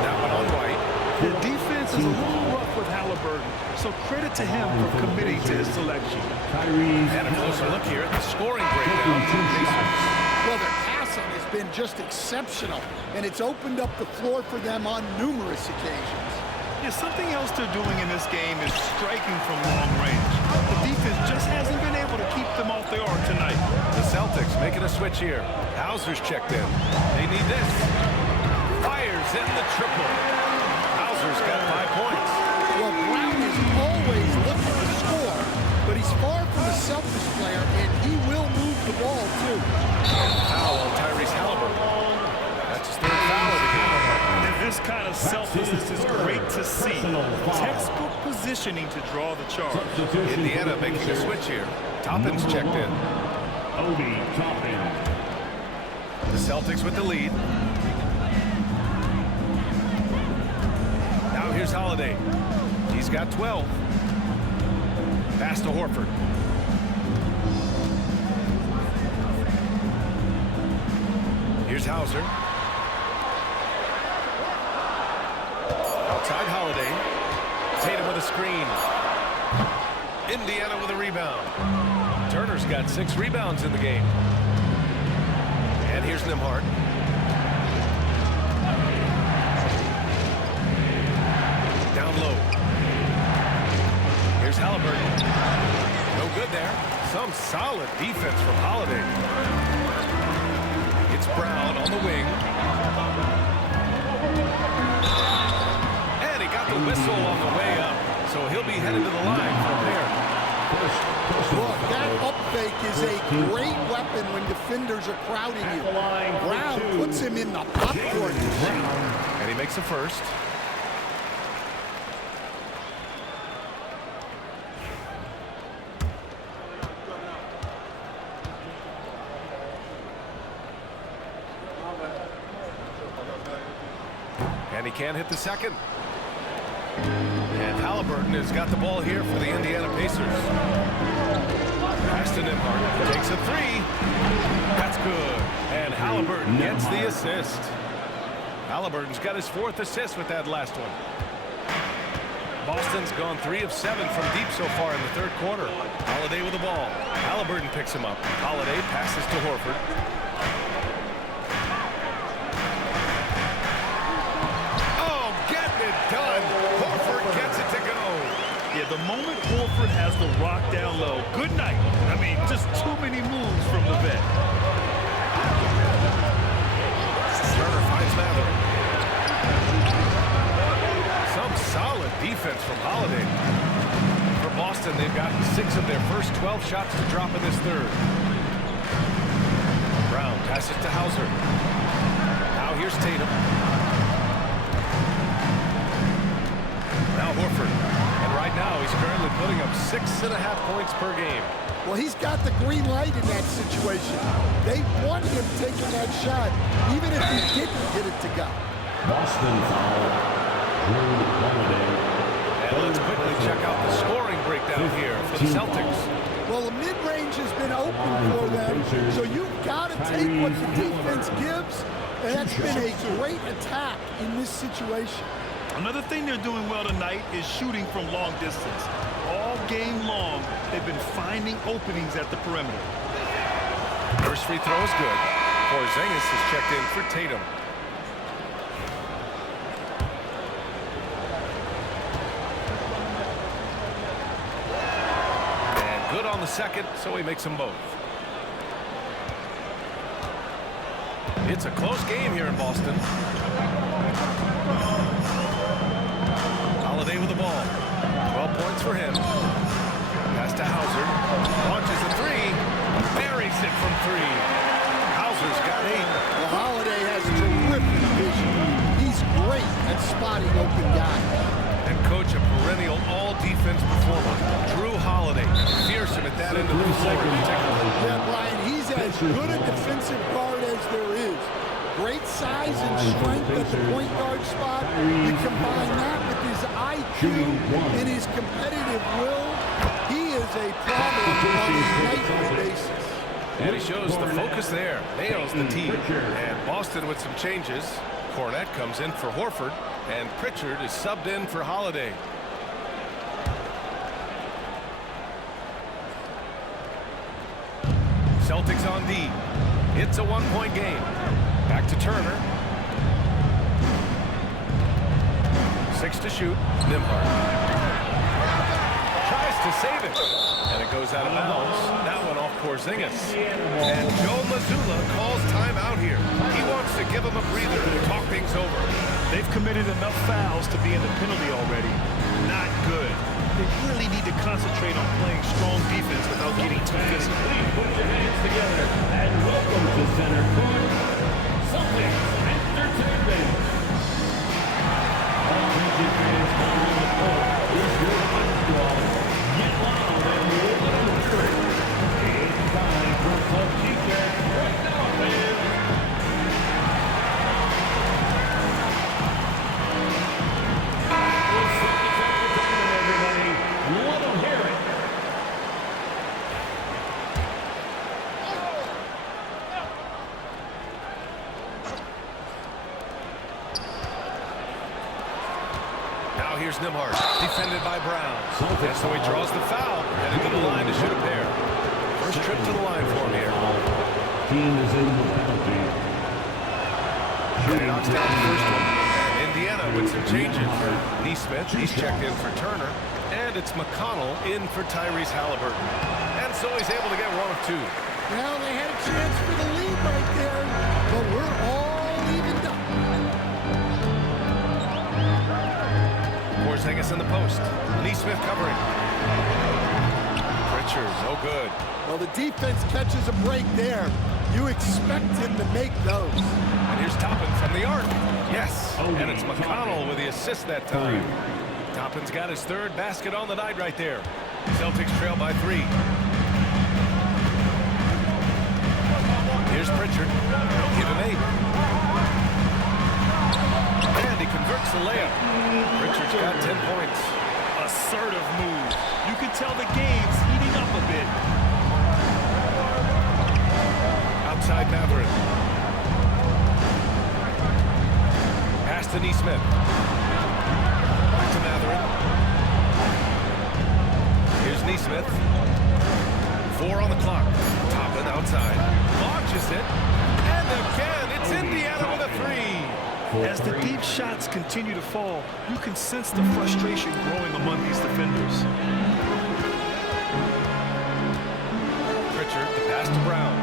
That one on White. The defense is a little rough with Halliburton, so credit to him for committing to his selection. And a closer look here at the scoring breakdown for the Pacers. Well, their passing has been just exceptional, and it's opened up the floor for them on numerous occasions. Yeah, something else they're doing in this game is striking from long range. The defense just hasn't been able to keep them off the arc tonight. The Celtics making a switch here. Hauser's checked in. They need this. Fires in the triple. Hauser's got 5 points. Well, Brown is always looking to score, but he's far from a selfish player, and he will move the ball, too. Foul on Tyrese Halliburton. That's his third foul of the game. And this kind of selflessness is great to see. Textbook positioning to draw the charge. Indiana making a switch here. Toppin's checked in. Obi Toppin. The Celtics with the lead. Now here's Holiday. He's got 12. Pass to Horford. Here's Hauser. Outside Holiday. Tatum with a screen. Indiana with a rebound. Turner's got 6 rebounds in the game. And here's Nembhard. Down low. Here's Halliburton. No good there. Some solid defense from Holiday. It's Brown on the wing. And he got the whistle on the way up. So he'll be headed to the line from there. Look, that up fake is a great weapon when defenders are crowding you. Brown puts him in the popcorn machine. And he makes the first. And he can't hit the second. And Halliburton has got the ball here for the Indiana Pacers. Pass to Nembhard. Takes a 3. That's good. And Halliburton gets the assist. Halliburton's got his 4th assist with that last one. Boston's gone 3 of 7 from deep so far in the 3rd quarter. Holiday with the ball. Halliburton picks him up. Holiday passes to Horford. Done. Horford gets it to go. Yeah, the moment Horford has the rock down low, good night. I mean, just too many moves from the vet. Turner finds Mather. Some solid defense from Holiday. For Boston, they've got 6 of their first 12 shots to drop in this 3rd. Brown passes to Hauser. Now here's Tatum. Now Horford. And right now, he's currently putting up 6.5 points per game. Well, he's got the green light in that situation. They want him taking that shot, even if he didn't get it to go. Boston foul. Drew Holiday. And let's quickly check out the scoring breakdown here for the Celtics. Well, the mid-range has been open for them, so you've got to take what the defense gives, and that's been a great attack in this situation. Another thing they're doing well tonight is shooting from long distance. All game long, they've been finding openings at the perimeter. First free throw is good. Porzingis is checked in for Tatum. And good on the second, so he makes them both. It's a close game here in Boston. Holiday with the ball. 12 points for him. Pass to Hauser. Launches a 3. Buries it from 3. Hauser's got 8. Well, Holiday has terrific vision. He's great at spotting open guys. And coach, a perennial all-defense performer, Drew Holiday. Fearsome at that end of the floor in particular. Yeah, Brian, he's as good a defensive guard as there is. Great size and strength at the point guard spot. You combine that with his IQ and his competitive will, he is a problem on a nightly basis. And he shows the focus there. Nails the tee. And Boston with some changes. Cornette comes in for Horford. And Pritchard is subbed in for Holiday. Celtics on D. It's a one-point game. Back to Turner. 6 to shoot. Nembhard tries to save it. And it goes out of bounds. That one off Porzingis. And Joe Mazzulla calls timeout here. He wants to give him a breather to talk things over. They've committed enough fouls to be in the penalty already. Not good. They really need to concentrate on playing strong defense without getting too physical. Please put your hands together and welcome to center court, Celtics Entertainment. Attention fans, on the court is your underdog. Get loud and roll it over. It's time for some defense right now, fans. Let them hear it. Now here's Nembhard, defended by Brown. And so he draws the foul, headed to the line to shoot a pair. First trip to the line for him here. Team is in the penalty. He knocks down the first one. And Indiana with some changes. Nesmith, he's checked in for Turner. And it's McConnell in for Tyrese Halliburton. And so he's able to get one of two. Well, they had a chance for the lead right there, but we're all evened up. Porzingis in the post. Nesmith covering. Pritchard, no good. Well, the defense catches a break there. You expect him to make those. And here's Toppin from the arc. Yes, and it's McConnell with the assist that time. Toppin's got his third basket on the night right there. Celtics trail by 3. Here's Pritchard. Give him 8. And he converts the layup. Pritchard's got 10 points. Assertive move. You can tell the game's heating up a bit. Outside Matherin. Pass to Nesmith. Back to Matherin. Here's Nesmith. 4 on the clock. Toppin outside. Launches it. And again, it's Indiana with a 3. As the deep shots continue to fall, you can sense the frustration growing among these defenders. Pritchard, the pass to Brown.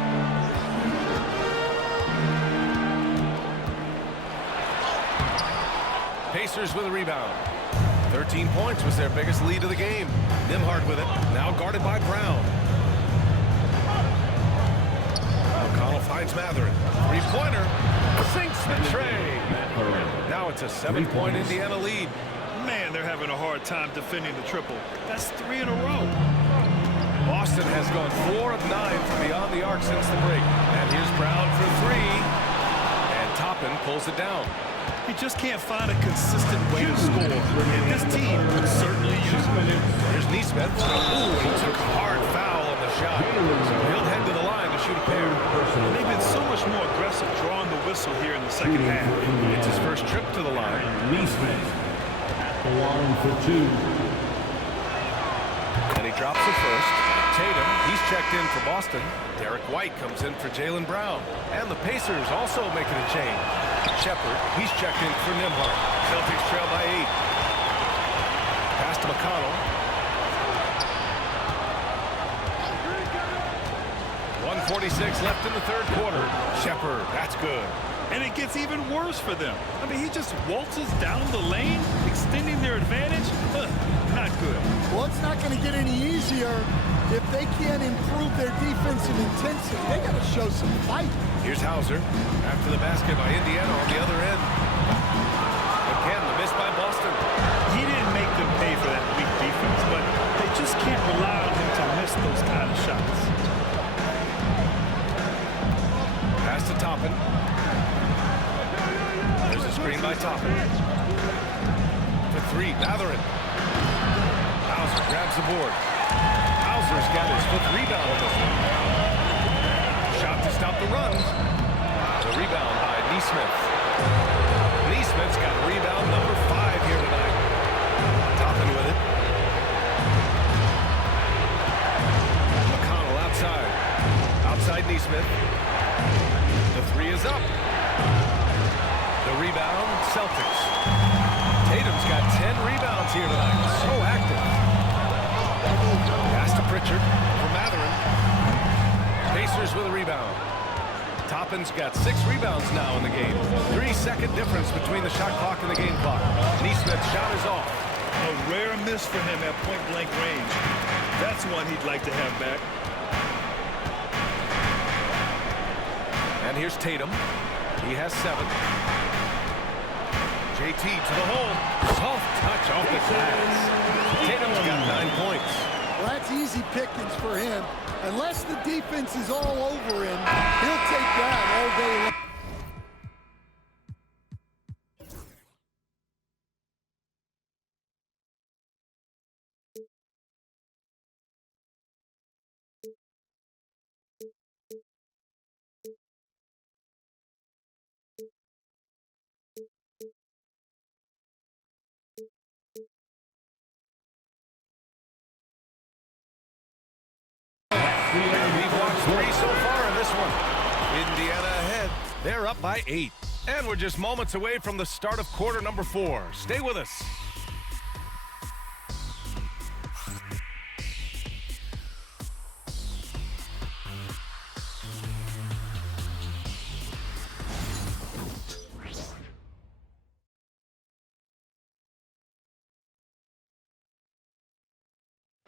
Pacers with a rebound. 13 points was their biggest lead of the game. Nembhard with it, now guarded by Brown. O'Connell finds Matherin. Three-pointer, sinks the tray. Now it's a 7-point Indiana lead. Man, they're having a hard time defending the triple. That's 3 in a row. Boston has gone 4 of 9 from beyond the arc since the break. And here's Brown for 3. And Toppin pulls it down. He just can't find a consistent way to score. And this team could certainly use it. Here's Nesmith. Ooh, he took a hard foul on the shot. So he'll head to the line to shoot a pair. They've been so much more aggressive drawing the whistle here in the second half. It's his first trip to the line. Nesmith at the line for 2. And he drops it first. Tatum, he's checked in for Boston. Derek White comes in for Jaylen Brown. And the Pacers also making a change. Shepard, he's checked in for Nembhard. Celtics trail by 8. Pass to McConnell. 1:46 left in the third quarter. Shepard, that's good. And it gets even worse for them. I mean, he just waltzes down the lane, extending their advantage. Not good. Well, it's not going to get any easier if they can't improve their defensive intensity. They got to show some fight. Here's Hauser after the basket by Indiana on the other end. Again, the miss by Boston. He didn't make them pay for that weak defense, but they just can't rely on him to miss those kind of shots. Pass to Toppin. There's a screen by Toppin. For 3, Matherin. Hauser grabs the board. Hauser Pacers got his 5th rebound in this one. Shot to stop the run. The rebound by Nesmith. Nesmith's got rebound number 5 here tonight. Toppin with it. McConnell outside. Outside Nesmith. The 3 is up. The rebound, Celtics. Tatum's got 10 rebounds here tonight. So active. Pass to Pritchard for Mathurin. Pacers with a rebound. Toppin's got 6 rebounds now in the game. 3-second difference between the shot clock and the game clock. Nesmith's shot is off. A rare miss for him at point-blank range. That's one he'd like to have back. And here's Tatum. He has 7. JT to the hole. Soft touch off the glass. Tatum's got 9 points. Well, that's easy pickings for him. Unless the defense is all over him, he'll take that all day long. We've watched 3 so far in this one. Indiana ahead. They're up by 8. And we're just moments away from the start of quarter number 4. Stay with us.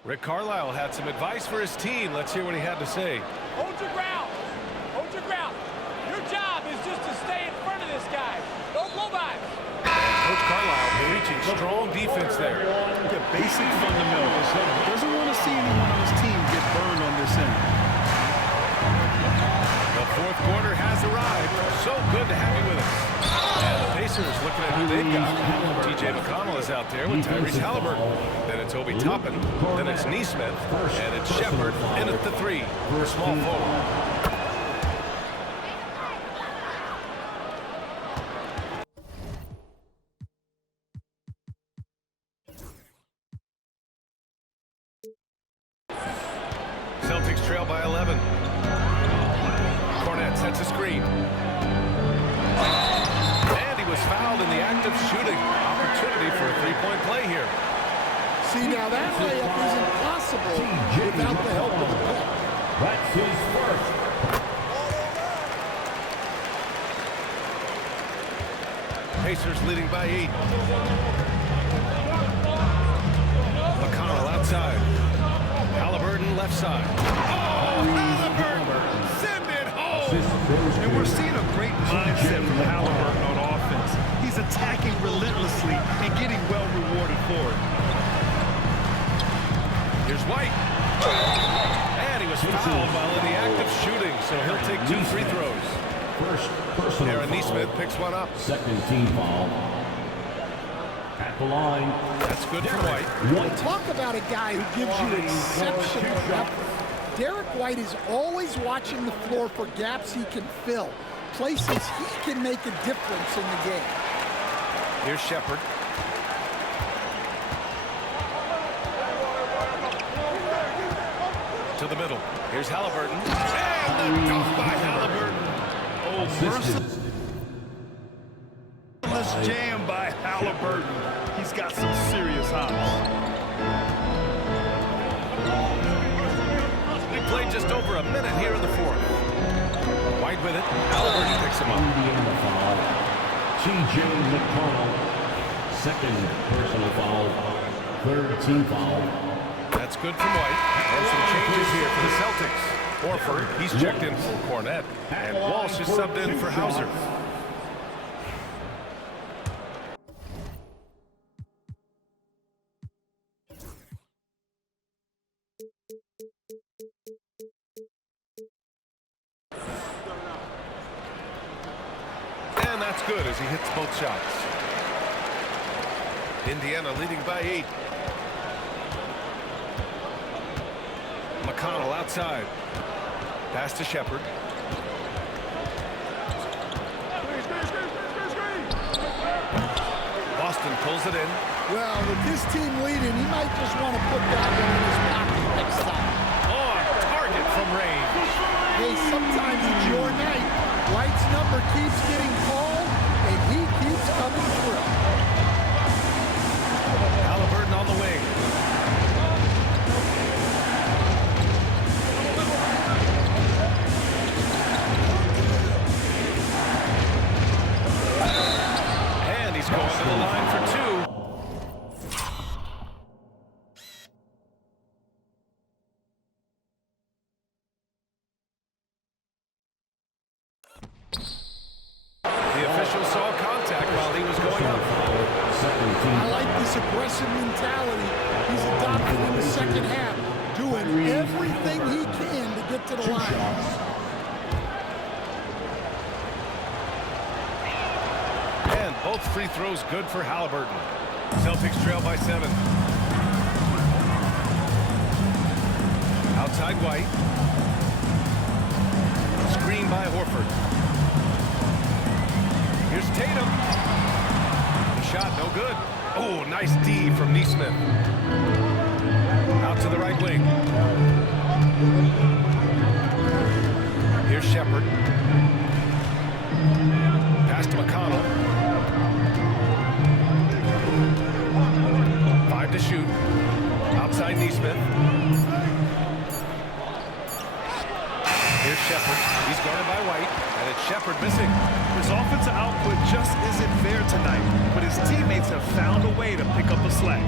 Rick Carlisle had some advice for his team. Let's hear what he had to say. Hold your ground. Hold your ground. Your job is just to stay in front of this guy. Don't blow by. Coach Carlisle reaching strong defense there. The basic fundamentals. Doesn't want to see anyone on his team get burned on this end. The 4th quarter has arrived. So good to have you with us. And the Pacers looking at who they've got. T.J. McConnell is out there with Tyrese Halliburton. Then it's Obi Toppin. Then it's Nesmith. And it's Shepherd in at the 3 for small forward. Celtics trail by 11. Cornette sets a screen. And he was fouled in the act of shooting. Opportunity for a 3-point play here. See, now that layup isn't possible without the help of the puck. That's his first. Pacers leading by 8. McConnell outside. Halliburton left side. Oh, Halliburton! Send it home! And we're seeing a great mindset from Halliburton on offense. He's attacking relentlessly and getting well rewarded for it. Here's White. And he was fouled while in the act of shooting, so he'll take 2 free throws. First personal Aaron Nesmith picks one up. Second team foul. At the line. That's good for White. Talk about a guy who gives you exceptional effort. Derek White is always watching the floor for gaps he can fill, places he can make a difference in the game. Here's Shepherd. To the middle. Here's Halliburton. And the dunk by Halliburton. Oh, merciless jam by Halliburton. He's got some serious hops. We played just over a minute here in the 4th. White with it. Halliburton picks him up. Indiana foul. T.J. McConnell. Second personal foul. Third team foul. That's good from White. And some changes here for the Celtics. Horford, he's checked in for Cornette. And Walsh is subbed in for Hauser. And that's good as he hits both shots. Indiana leading by 8. McConnell outside. Pass to Shepard. Boston pulls it in. Well, with this team leading, he might just want to put that one in his pocket next time. On target from range. Hey, sometimes it's your night. White's number keeps getting called, and he keeps coming through. Halliburton on the wing. And he's going to the line for two. The official saw contact while he was going up. I like this aggressive mentality he's adopted in the second half, doing everything he can to get to the line. And both free throws good for Halliburton. Celtics trail by 7. Outside White. Screen by Horford. Here's Tatum. The shot no good. Oh, nice D from Neesmith. Out to the right wing. Here's Shepard. Pass to McConnell. 5 to shoot. Outside Neesmith. Here's Shepard. He's guarded by White, and it's Shepard missing. His offensive output just isn't there tonight, but his teammates have found a way to pick up the slack.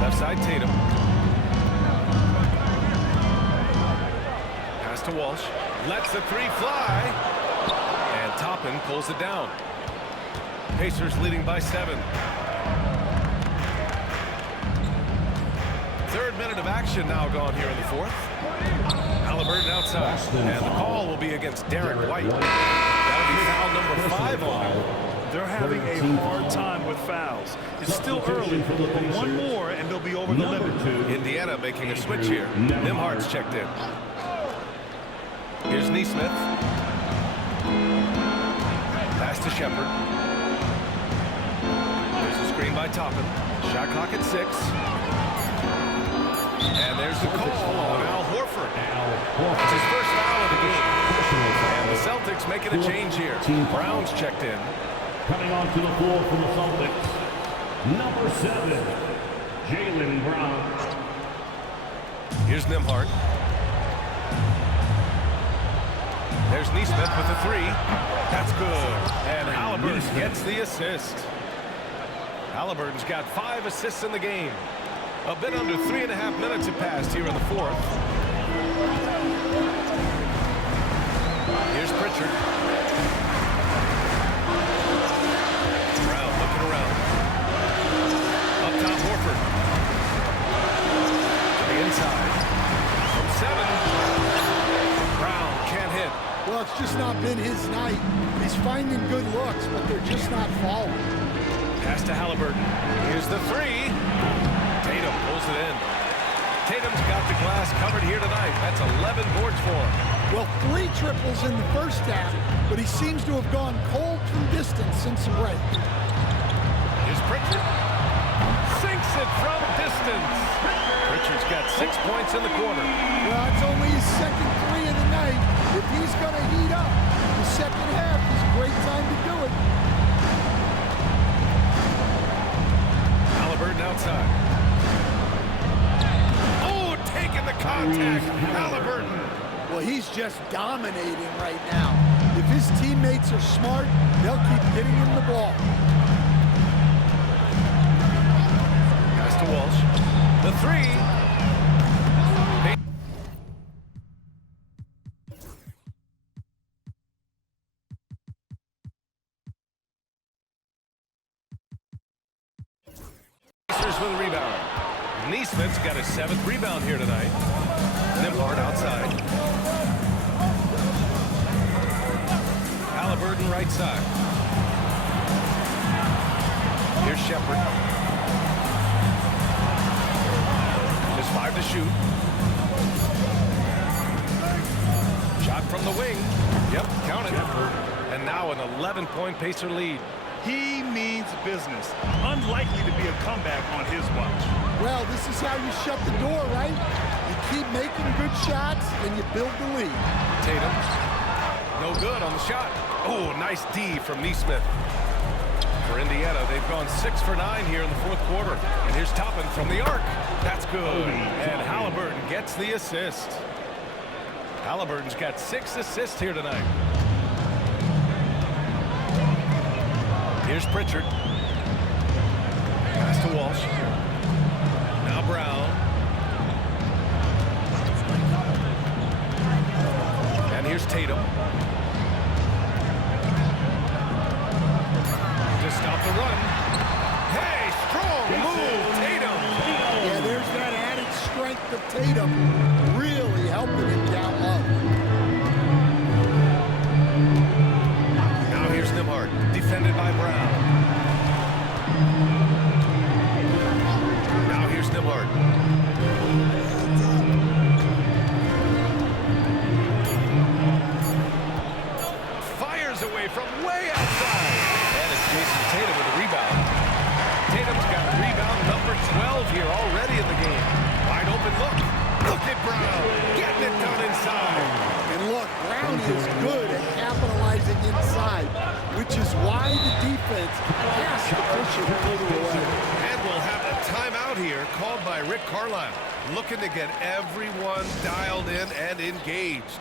Left side Tatum. Pass to Walsh. Lets the three fly. And Toppin pulls it down. Pacers leading by 7. Third minute of action now gone here in the fourth. Halliburton outside. And the call will be against Derek White. That'll be foul number 5 on him. They're having a hard time with fouls. It's still early, but one more and they'll be over the limit. Indiana making a switch here. Nimhart's checked in. Here's Neesmith. Pass to Shepard. There's a screen by Toppin. Shot clock at 6. And there's the call on Al Horford. It's his first foul of the game. And the Celtics making a change here. Brown's checked in. Coming onto the floor for the Celtics, number 7, Jaylen Brown. Here's Nembhard. There's Neesmith with the 3. That's good. And Halliburton gets the assist. Halliburton's got 5 assists in the game. A bit under 3.5 minutes have passed here in the fourth. Here's Pritchard. Brown looking around. Up top, Horford. To the inside. From 7. Brown can't hit. Well, it's just not been his night. He's finding good looks, but they're just not falling. Pass to Halliburton. Here's the 3. Tatum pulls it in. Tatum's got the glass covered here tonight. That's 11 boards for him. Well, 3 triples in the first half, but he seems to have gone cold from distance since the break. Here's Pritchard. Sinks it from distance. Pritchard's got 6 points in the quarter. Well, it's only his second 3 of the night. If he's going to heat up, the second half is a great time to do it. Halliburton outside. Oh, taking the contact. Halliburton. Well, he's just dominating right now. If his teammates are smart, they'll keep getting him the ball. Pass to Walsh. The 3. Pacers with a rebound. Neesmith's got his 7th rebound here tonight. Nembhard outside. Halliburton right side. Here's Shepard. 5 to shoot. Shot from the wing. Yep, count it. And now an 11-point Pacer lead. He means business. Unlikely to be a comeback on his watch. Well, this is how you shut the door, right? You keep making good shots and you build the lead. Tatum. No good on the shot. Oh, nice D from Neesmith. For Indiana, they've gone 6 for 9 here in the fourth quarter. And here's Toppin from the arc. That's good. And Halliburton gets the assist. Halliburton's got 6 assists here tonight. Here's Pritchard. Pass to Walsh. Now Brown. And here's Tatum. To stop the run. Hey, strong move, Tatum. Yeah, there's that added strength of Tatum really helping him down low. Now here's Nembhard, defended by Brown. Now here's Nembhard. Fires away from way outside. And it's Jason Tatum with a rebound. Tatum's got rebound number 12 here already in the game. Wide open look. Look at Brown getting it done inside. And look, Brown is good at capitalizing inside, which is why the defense has to push it away. And we'll have a timeout here called by Rick Carlisle, looking to get everyone dialed in and engaged.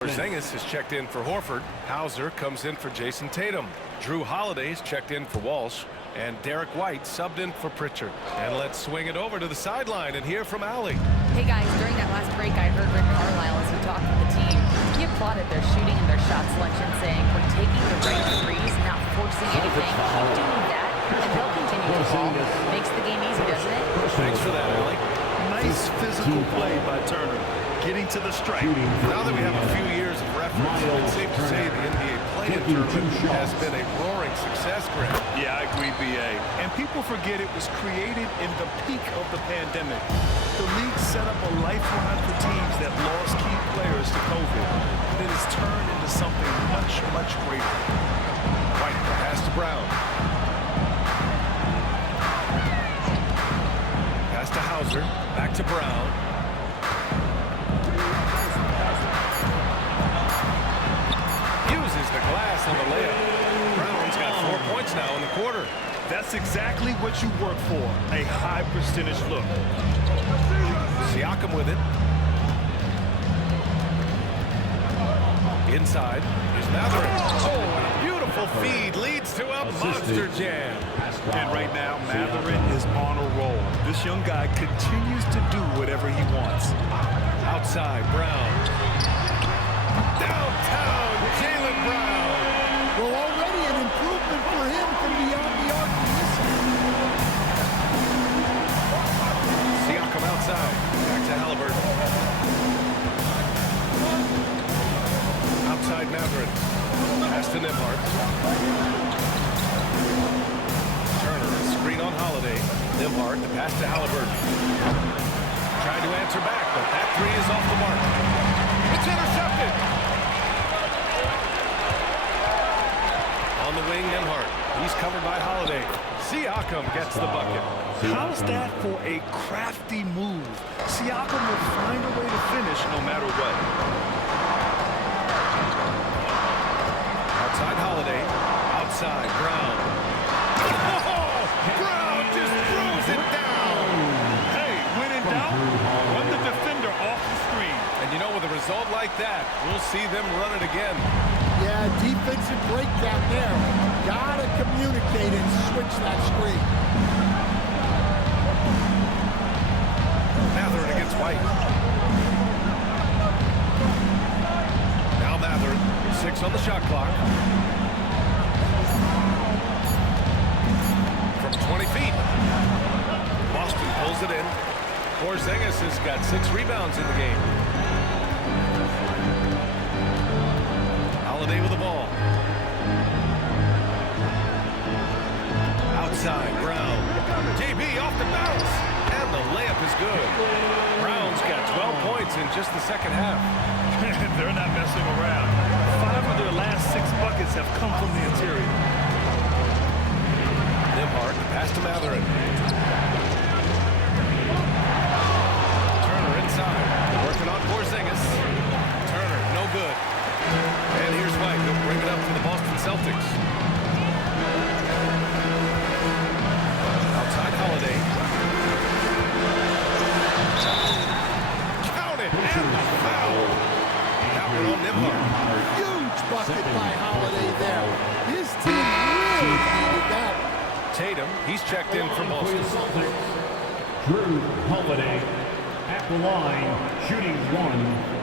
Porzingis has checked in for Horford. Hauser comes in for Jason Tatum. Drew Holiday's checked in for Walsh. And Derek White subbed in for Pritchard. And let's swing it over to the sideline and hear from Allie. Hey guys, during that last break, I heard Rick Carlisle as he talked to the team. He applauded their shooting and their shot selection, saying, "We're taking the right threes, not forcing anything. Keep doing that, and they'll continue to ball." Makes the game easy, doesn't it? Thanks for that, Allie. Nice physical play by Turner. Getting to the stripe. Now that we have a few years of reference, it's safe to say the NBA play-in tournament has been a roaring success, Grant. Yeah, I agree, BA. And people forget it was created in the peak of the pandemic. The league set up a lifeline for teams that lost key players to COVID. And it has turned into something much, much greater. White pass to Brown. Pass to Hauser. Back to Brown. The glass on the layup. Brown's got 4 points now in the quarter. That's exactly what you work for, a high percentage look. Siakam with it. Inside is Mathurin. Oh, and a beautiful feed leads to a monster jam. And right now, Mathurin is on a roll. This young guy continues to do whatever he wants. Outside, Brown. Downtown, Jaylen Brown. Well, already an improvement for him from beyond the arc in this game. Siakam outside. Back to Halliburton. Outside Mathurin. Pass to Nembhard. Turner, screen on Holiday. Nembhard, the pass to Halliburton. Trying to answer back, but that three is off the mark. It's intercepted. On the wing, Nembhard. He's covered by Holiday. Siakam gets the bucket. How's that for a crafty move? Siakam will find a way to finish no matter what. Outside Holiday. Outside Brown. Oh, Brown just throws it down. Hey, when in doubt, run the defender off the screen. like that. We'll see them run it again. Yeah, defensive breakdown there. Gotta communicate and switch that screen. Mathurin against White. Now Mathurin, 6 on the shot clock. From 20 feet. Boston pulls it in. Porzingis has got 6 rebounds in the game. Holiday with the ball. Outside, Brown. JB off the bounce. And the layup is good. Brown's got 12 points in just the second half. They're not messing around. 5 of their last 6 buckets have come from the interior. Nembhard, pass to Mathurin. Turner inside, working on Porzingis. Turner, no good. And here's White, he'll bring it up to the Boston Celtics. Outside Holiday. Count it, and the foul. That one on Nembhard. Huge bucket by Holiday there. His team really needed that. Tatum, he's checked in for Boston. Drew Holiday at the line, shooting 1.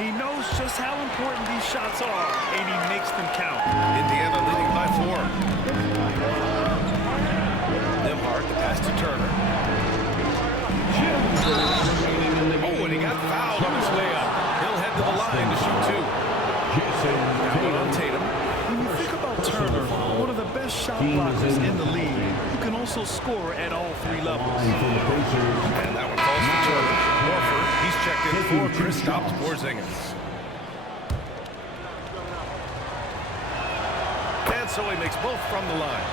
He knows just how important these shots are, and he makes them count. Indiana leading by 4. Nembhard, the pass to Turner. Oh, and he got fouled on his way up. He'll head to the line to shoot 2. Down on Tatum. When you think about Turner, one of the best shot blockers in the league, who can also score at all 3 levels. And that one falls to Turner. Horford, he's checked in for Kristaps Porzingis. And so he makes both from the line.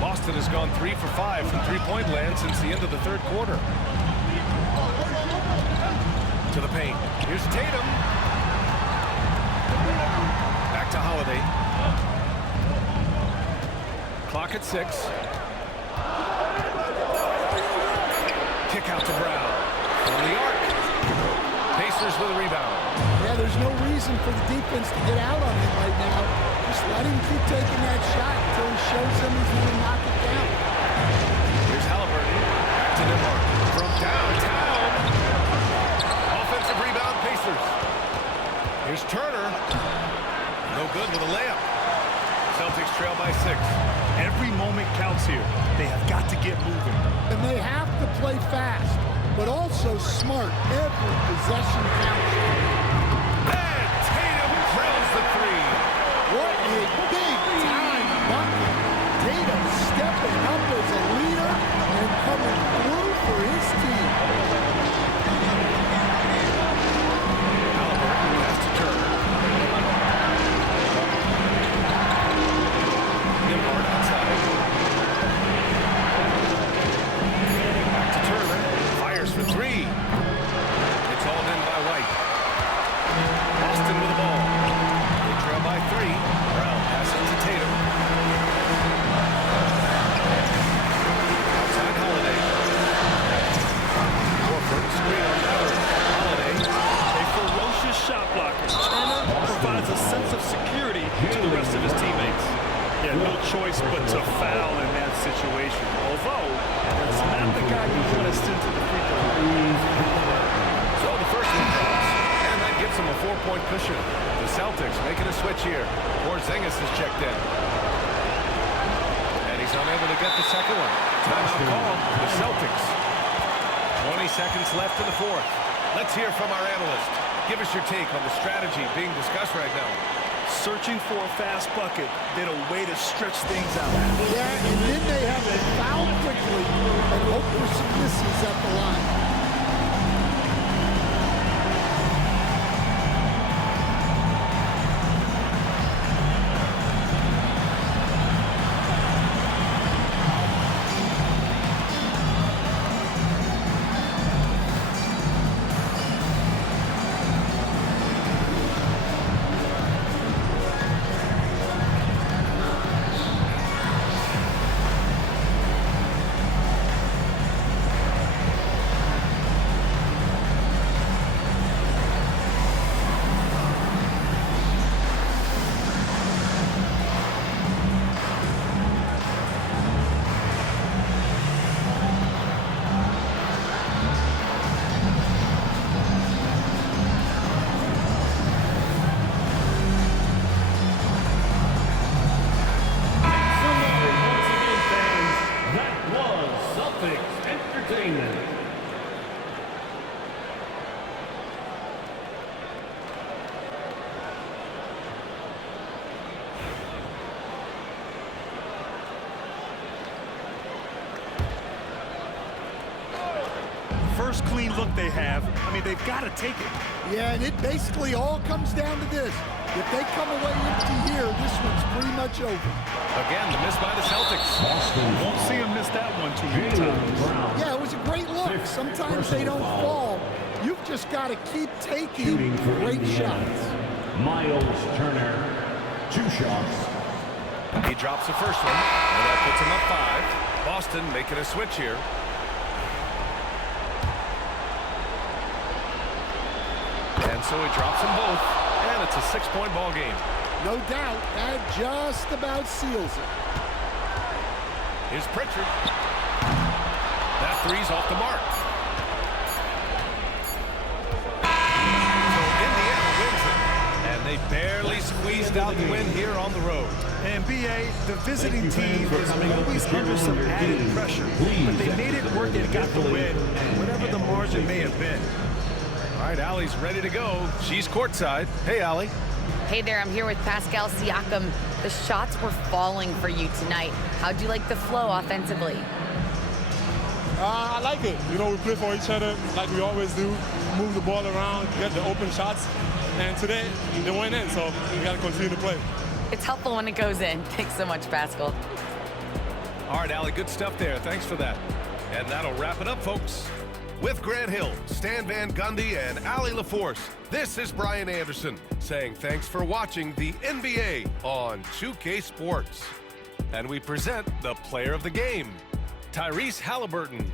Boston has gone 3 for 5 from three-point land since the end of the third quarter. To the paint. Here's Tatum. Back to Holiday. Clock at 6. Kick out to Brown. From the arc. Pacers with a rebound. Yeah, there's no reason for the defense to get out on him right now. Just let him keep taking that shot until he shows them he's going to knock it down. Here's Halliburton. Back to Nembhard. From downtown. Offensive rebound, Pacers. Here's Turner. No good with a layup. Celtics trail by 6. Every moment counts here. They have got to get moving. And they have to play fast, but also smart. Every possession counts. And Tatum drills the 3. What a big-time bucket. Tatum stepping up as a leader and coming through for his team. Halliburton pass to Turner. Nembhard outside. Back to Turner. Fires for 3. It's hauled in by White. Boston with the ball. They trail by 3. Brown passes to Tatum. Outside Holiday. Horford screen on Mathurin. Holiday. A ferocious shot blocker. Turner provides a sense of security to the rest of his teammates. He had no choice but to foul in that situation. Although, that's not the guy you want to send to the free throw line. So the first one drops, and that gives them a 4-point cushion. The Celtics making a switch here. Porzingis is checked in. And he's unable to get the second one. Timeout call for the Celtics. 20 seconds left in the 4th. Let's hear from our analyst. Give us your take on the strategy being discussed right now. Searching for a fast bucket, then a way to stretch things out. Yeah, and then they have to foul quickly and hope for some misses at the line. Entertainment. First clean look they have. I mean, they've got to take it. Yeah, and it basically all comes down to this. If they come away empty here, this one's pretty much over. Again, the miss by the Celtics. Won't see him miss that one too many times. Yeah, it was a great look. Sometimes they don't fall. You've just got to keep taking great shots. Miles Turner, 2 shots. He drops the first one, and that puts him up 5. Boston making a switch here. And so he drops them both, and it's a 6-point ball game. No doubt, that just about seals it. Here's Pritchard. That three's off the mark. So Indiana wins it, and they barely squeezed out the win here on the road. And B.A., the visiting team is always under some added pressure, but they made it work and got the win, whatever the margin may have been. All right, Allie's ready to go. She's courtside. Hey, Allie. Hey there, I'm here with Pascal Siakam. The shots were falling for you tonight. How'd you like the flow offensively? I like it. You know, we play for each other like we always do. Move the ball around, get the open shots. And today, they went in, so we got to continue to play. It's helpful when it goes in. Thanks so much, Pascal. All right, Allie, good stuff there. Thanks for that. And that'll wrap it up, folks. With Grant Hill, Stan Van Gundy, and Allie LaForce, this is Brian Anderson saying thanks for watching the NBA on 2K Sports. And we present the player of the game, Tyrese Halliburton.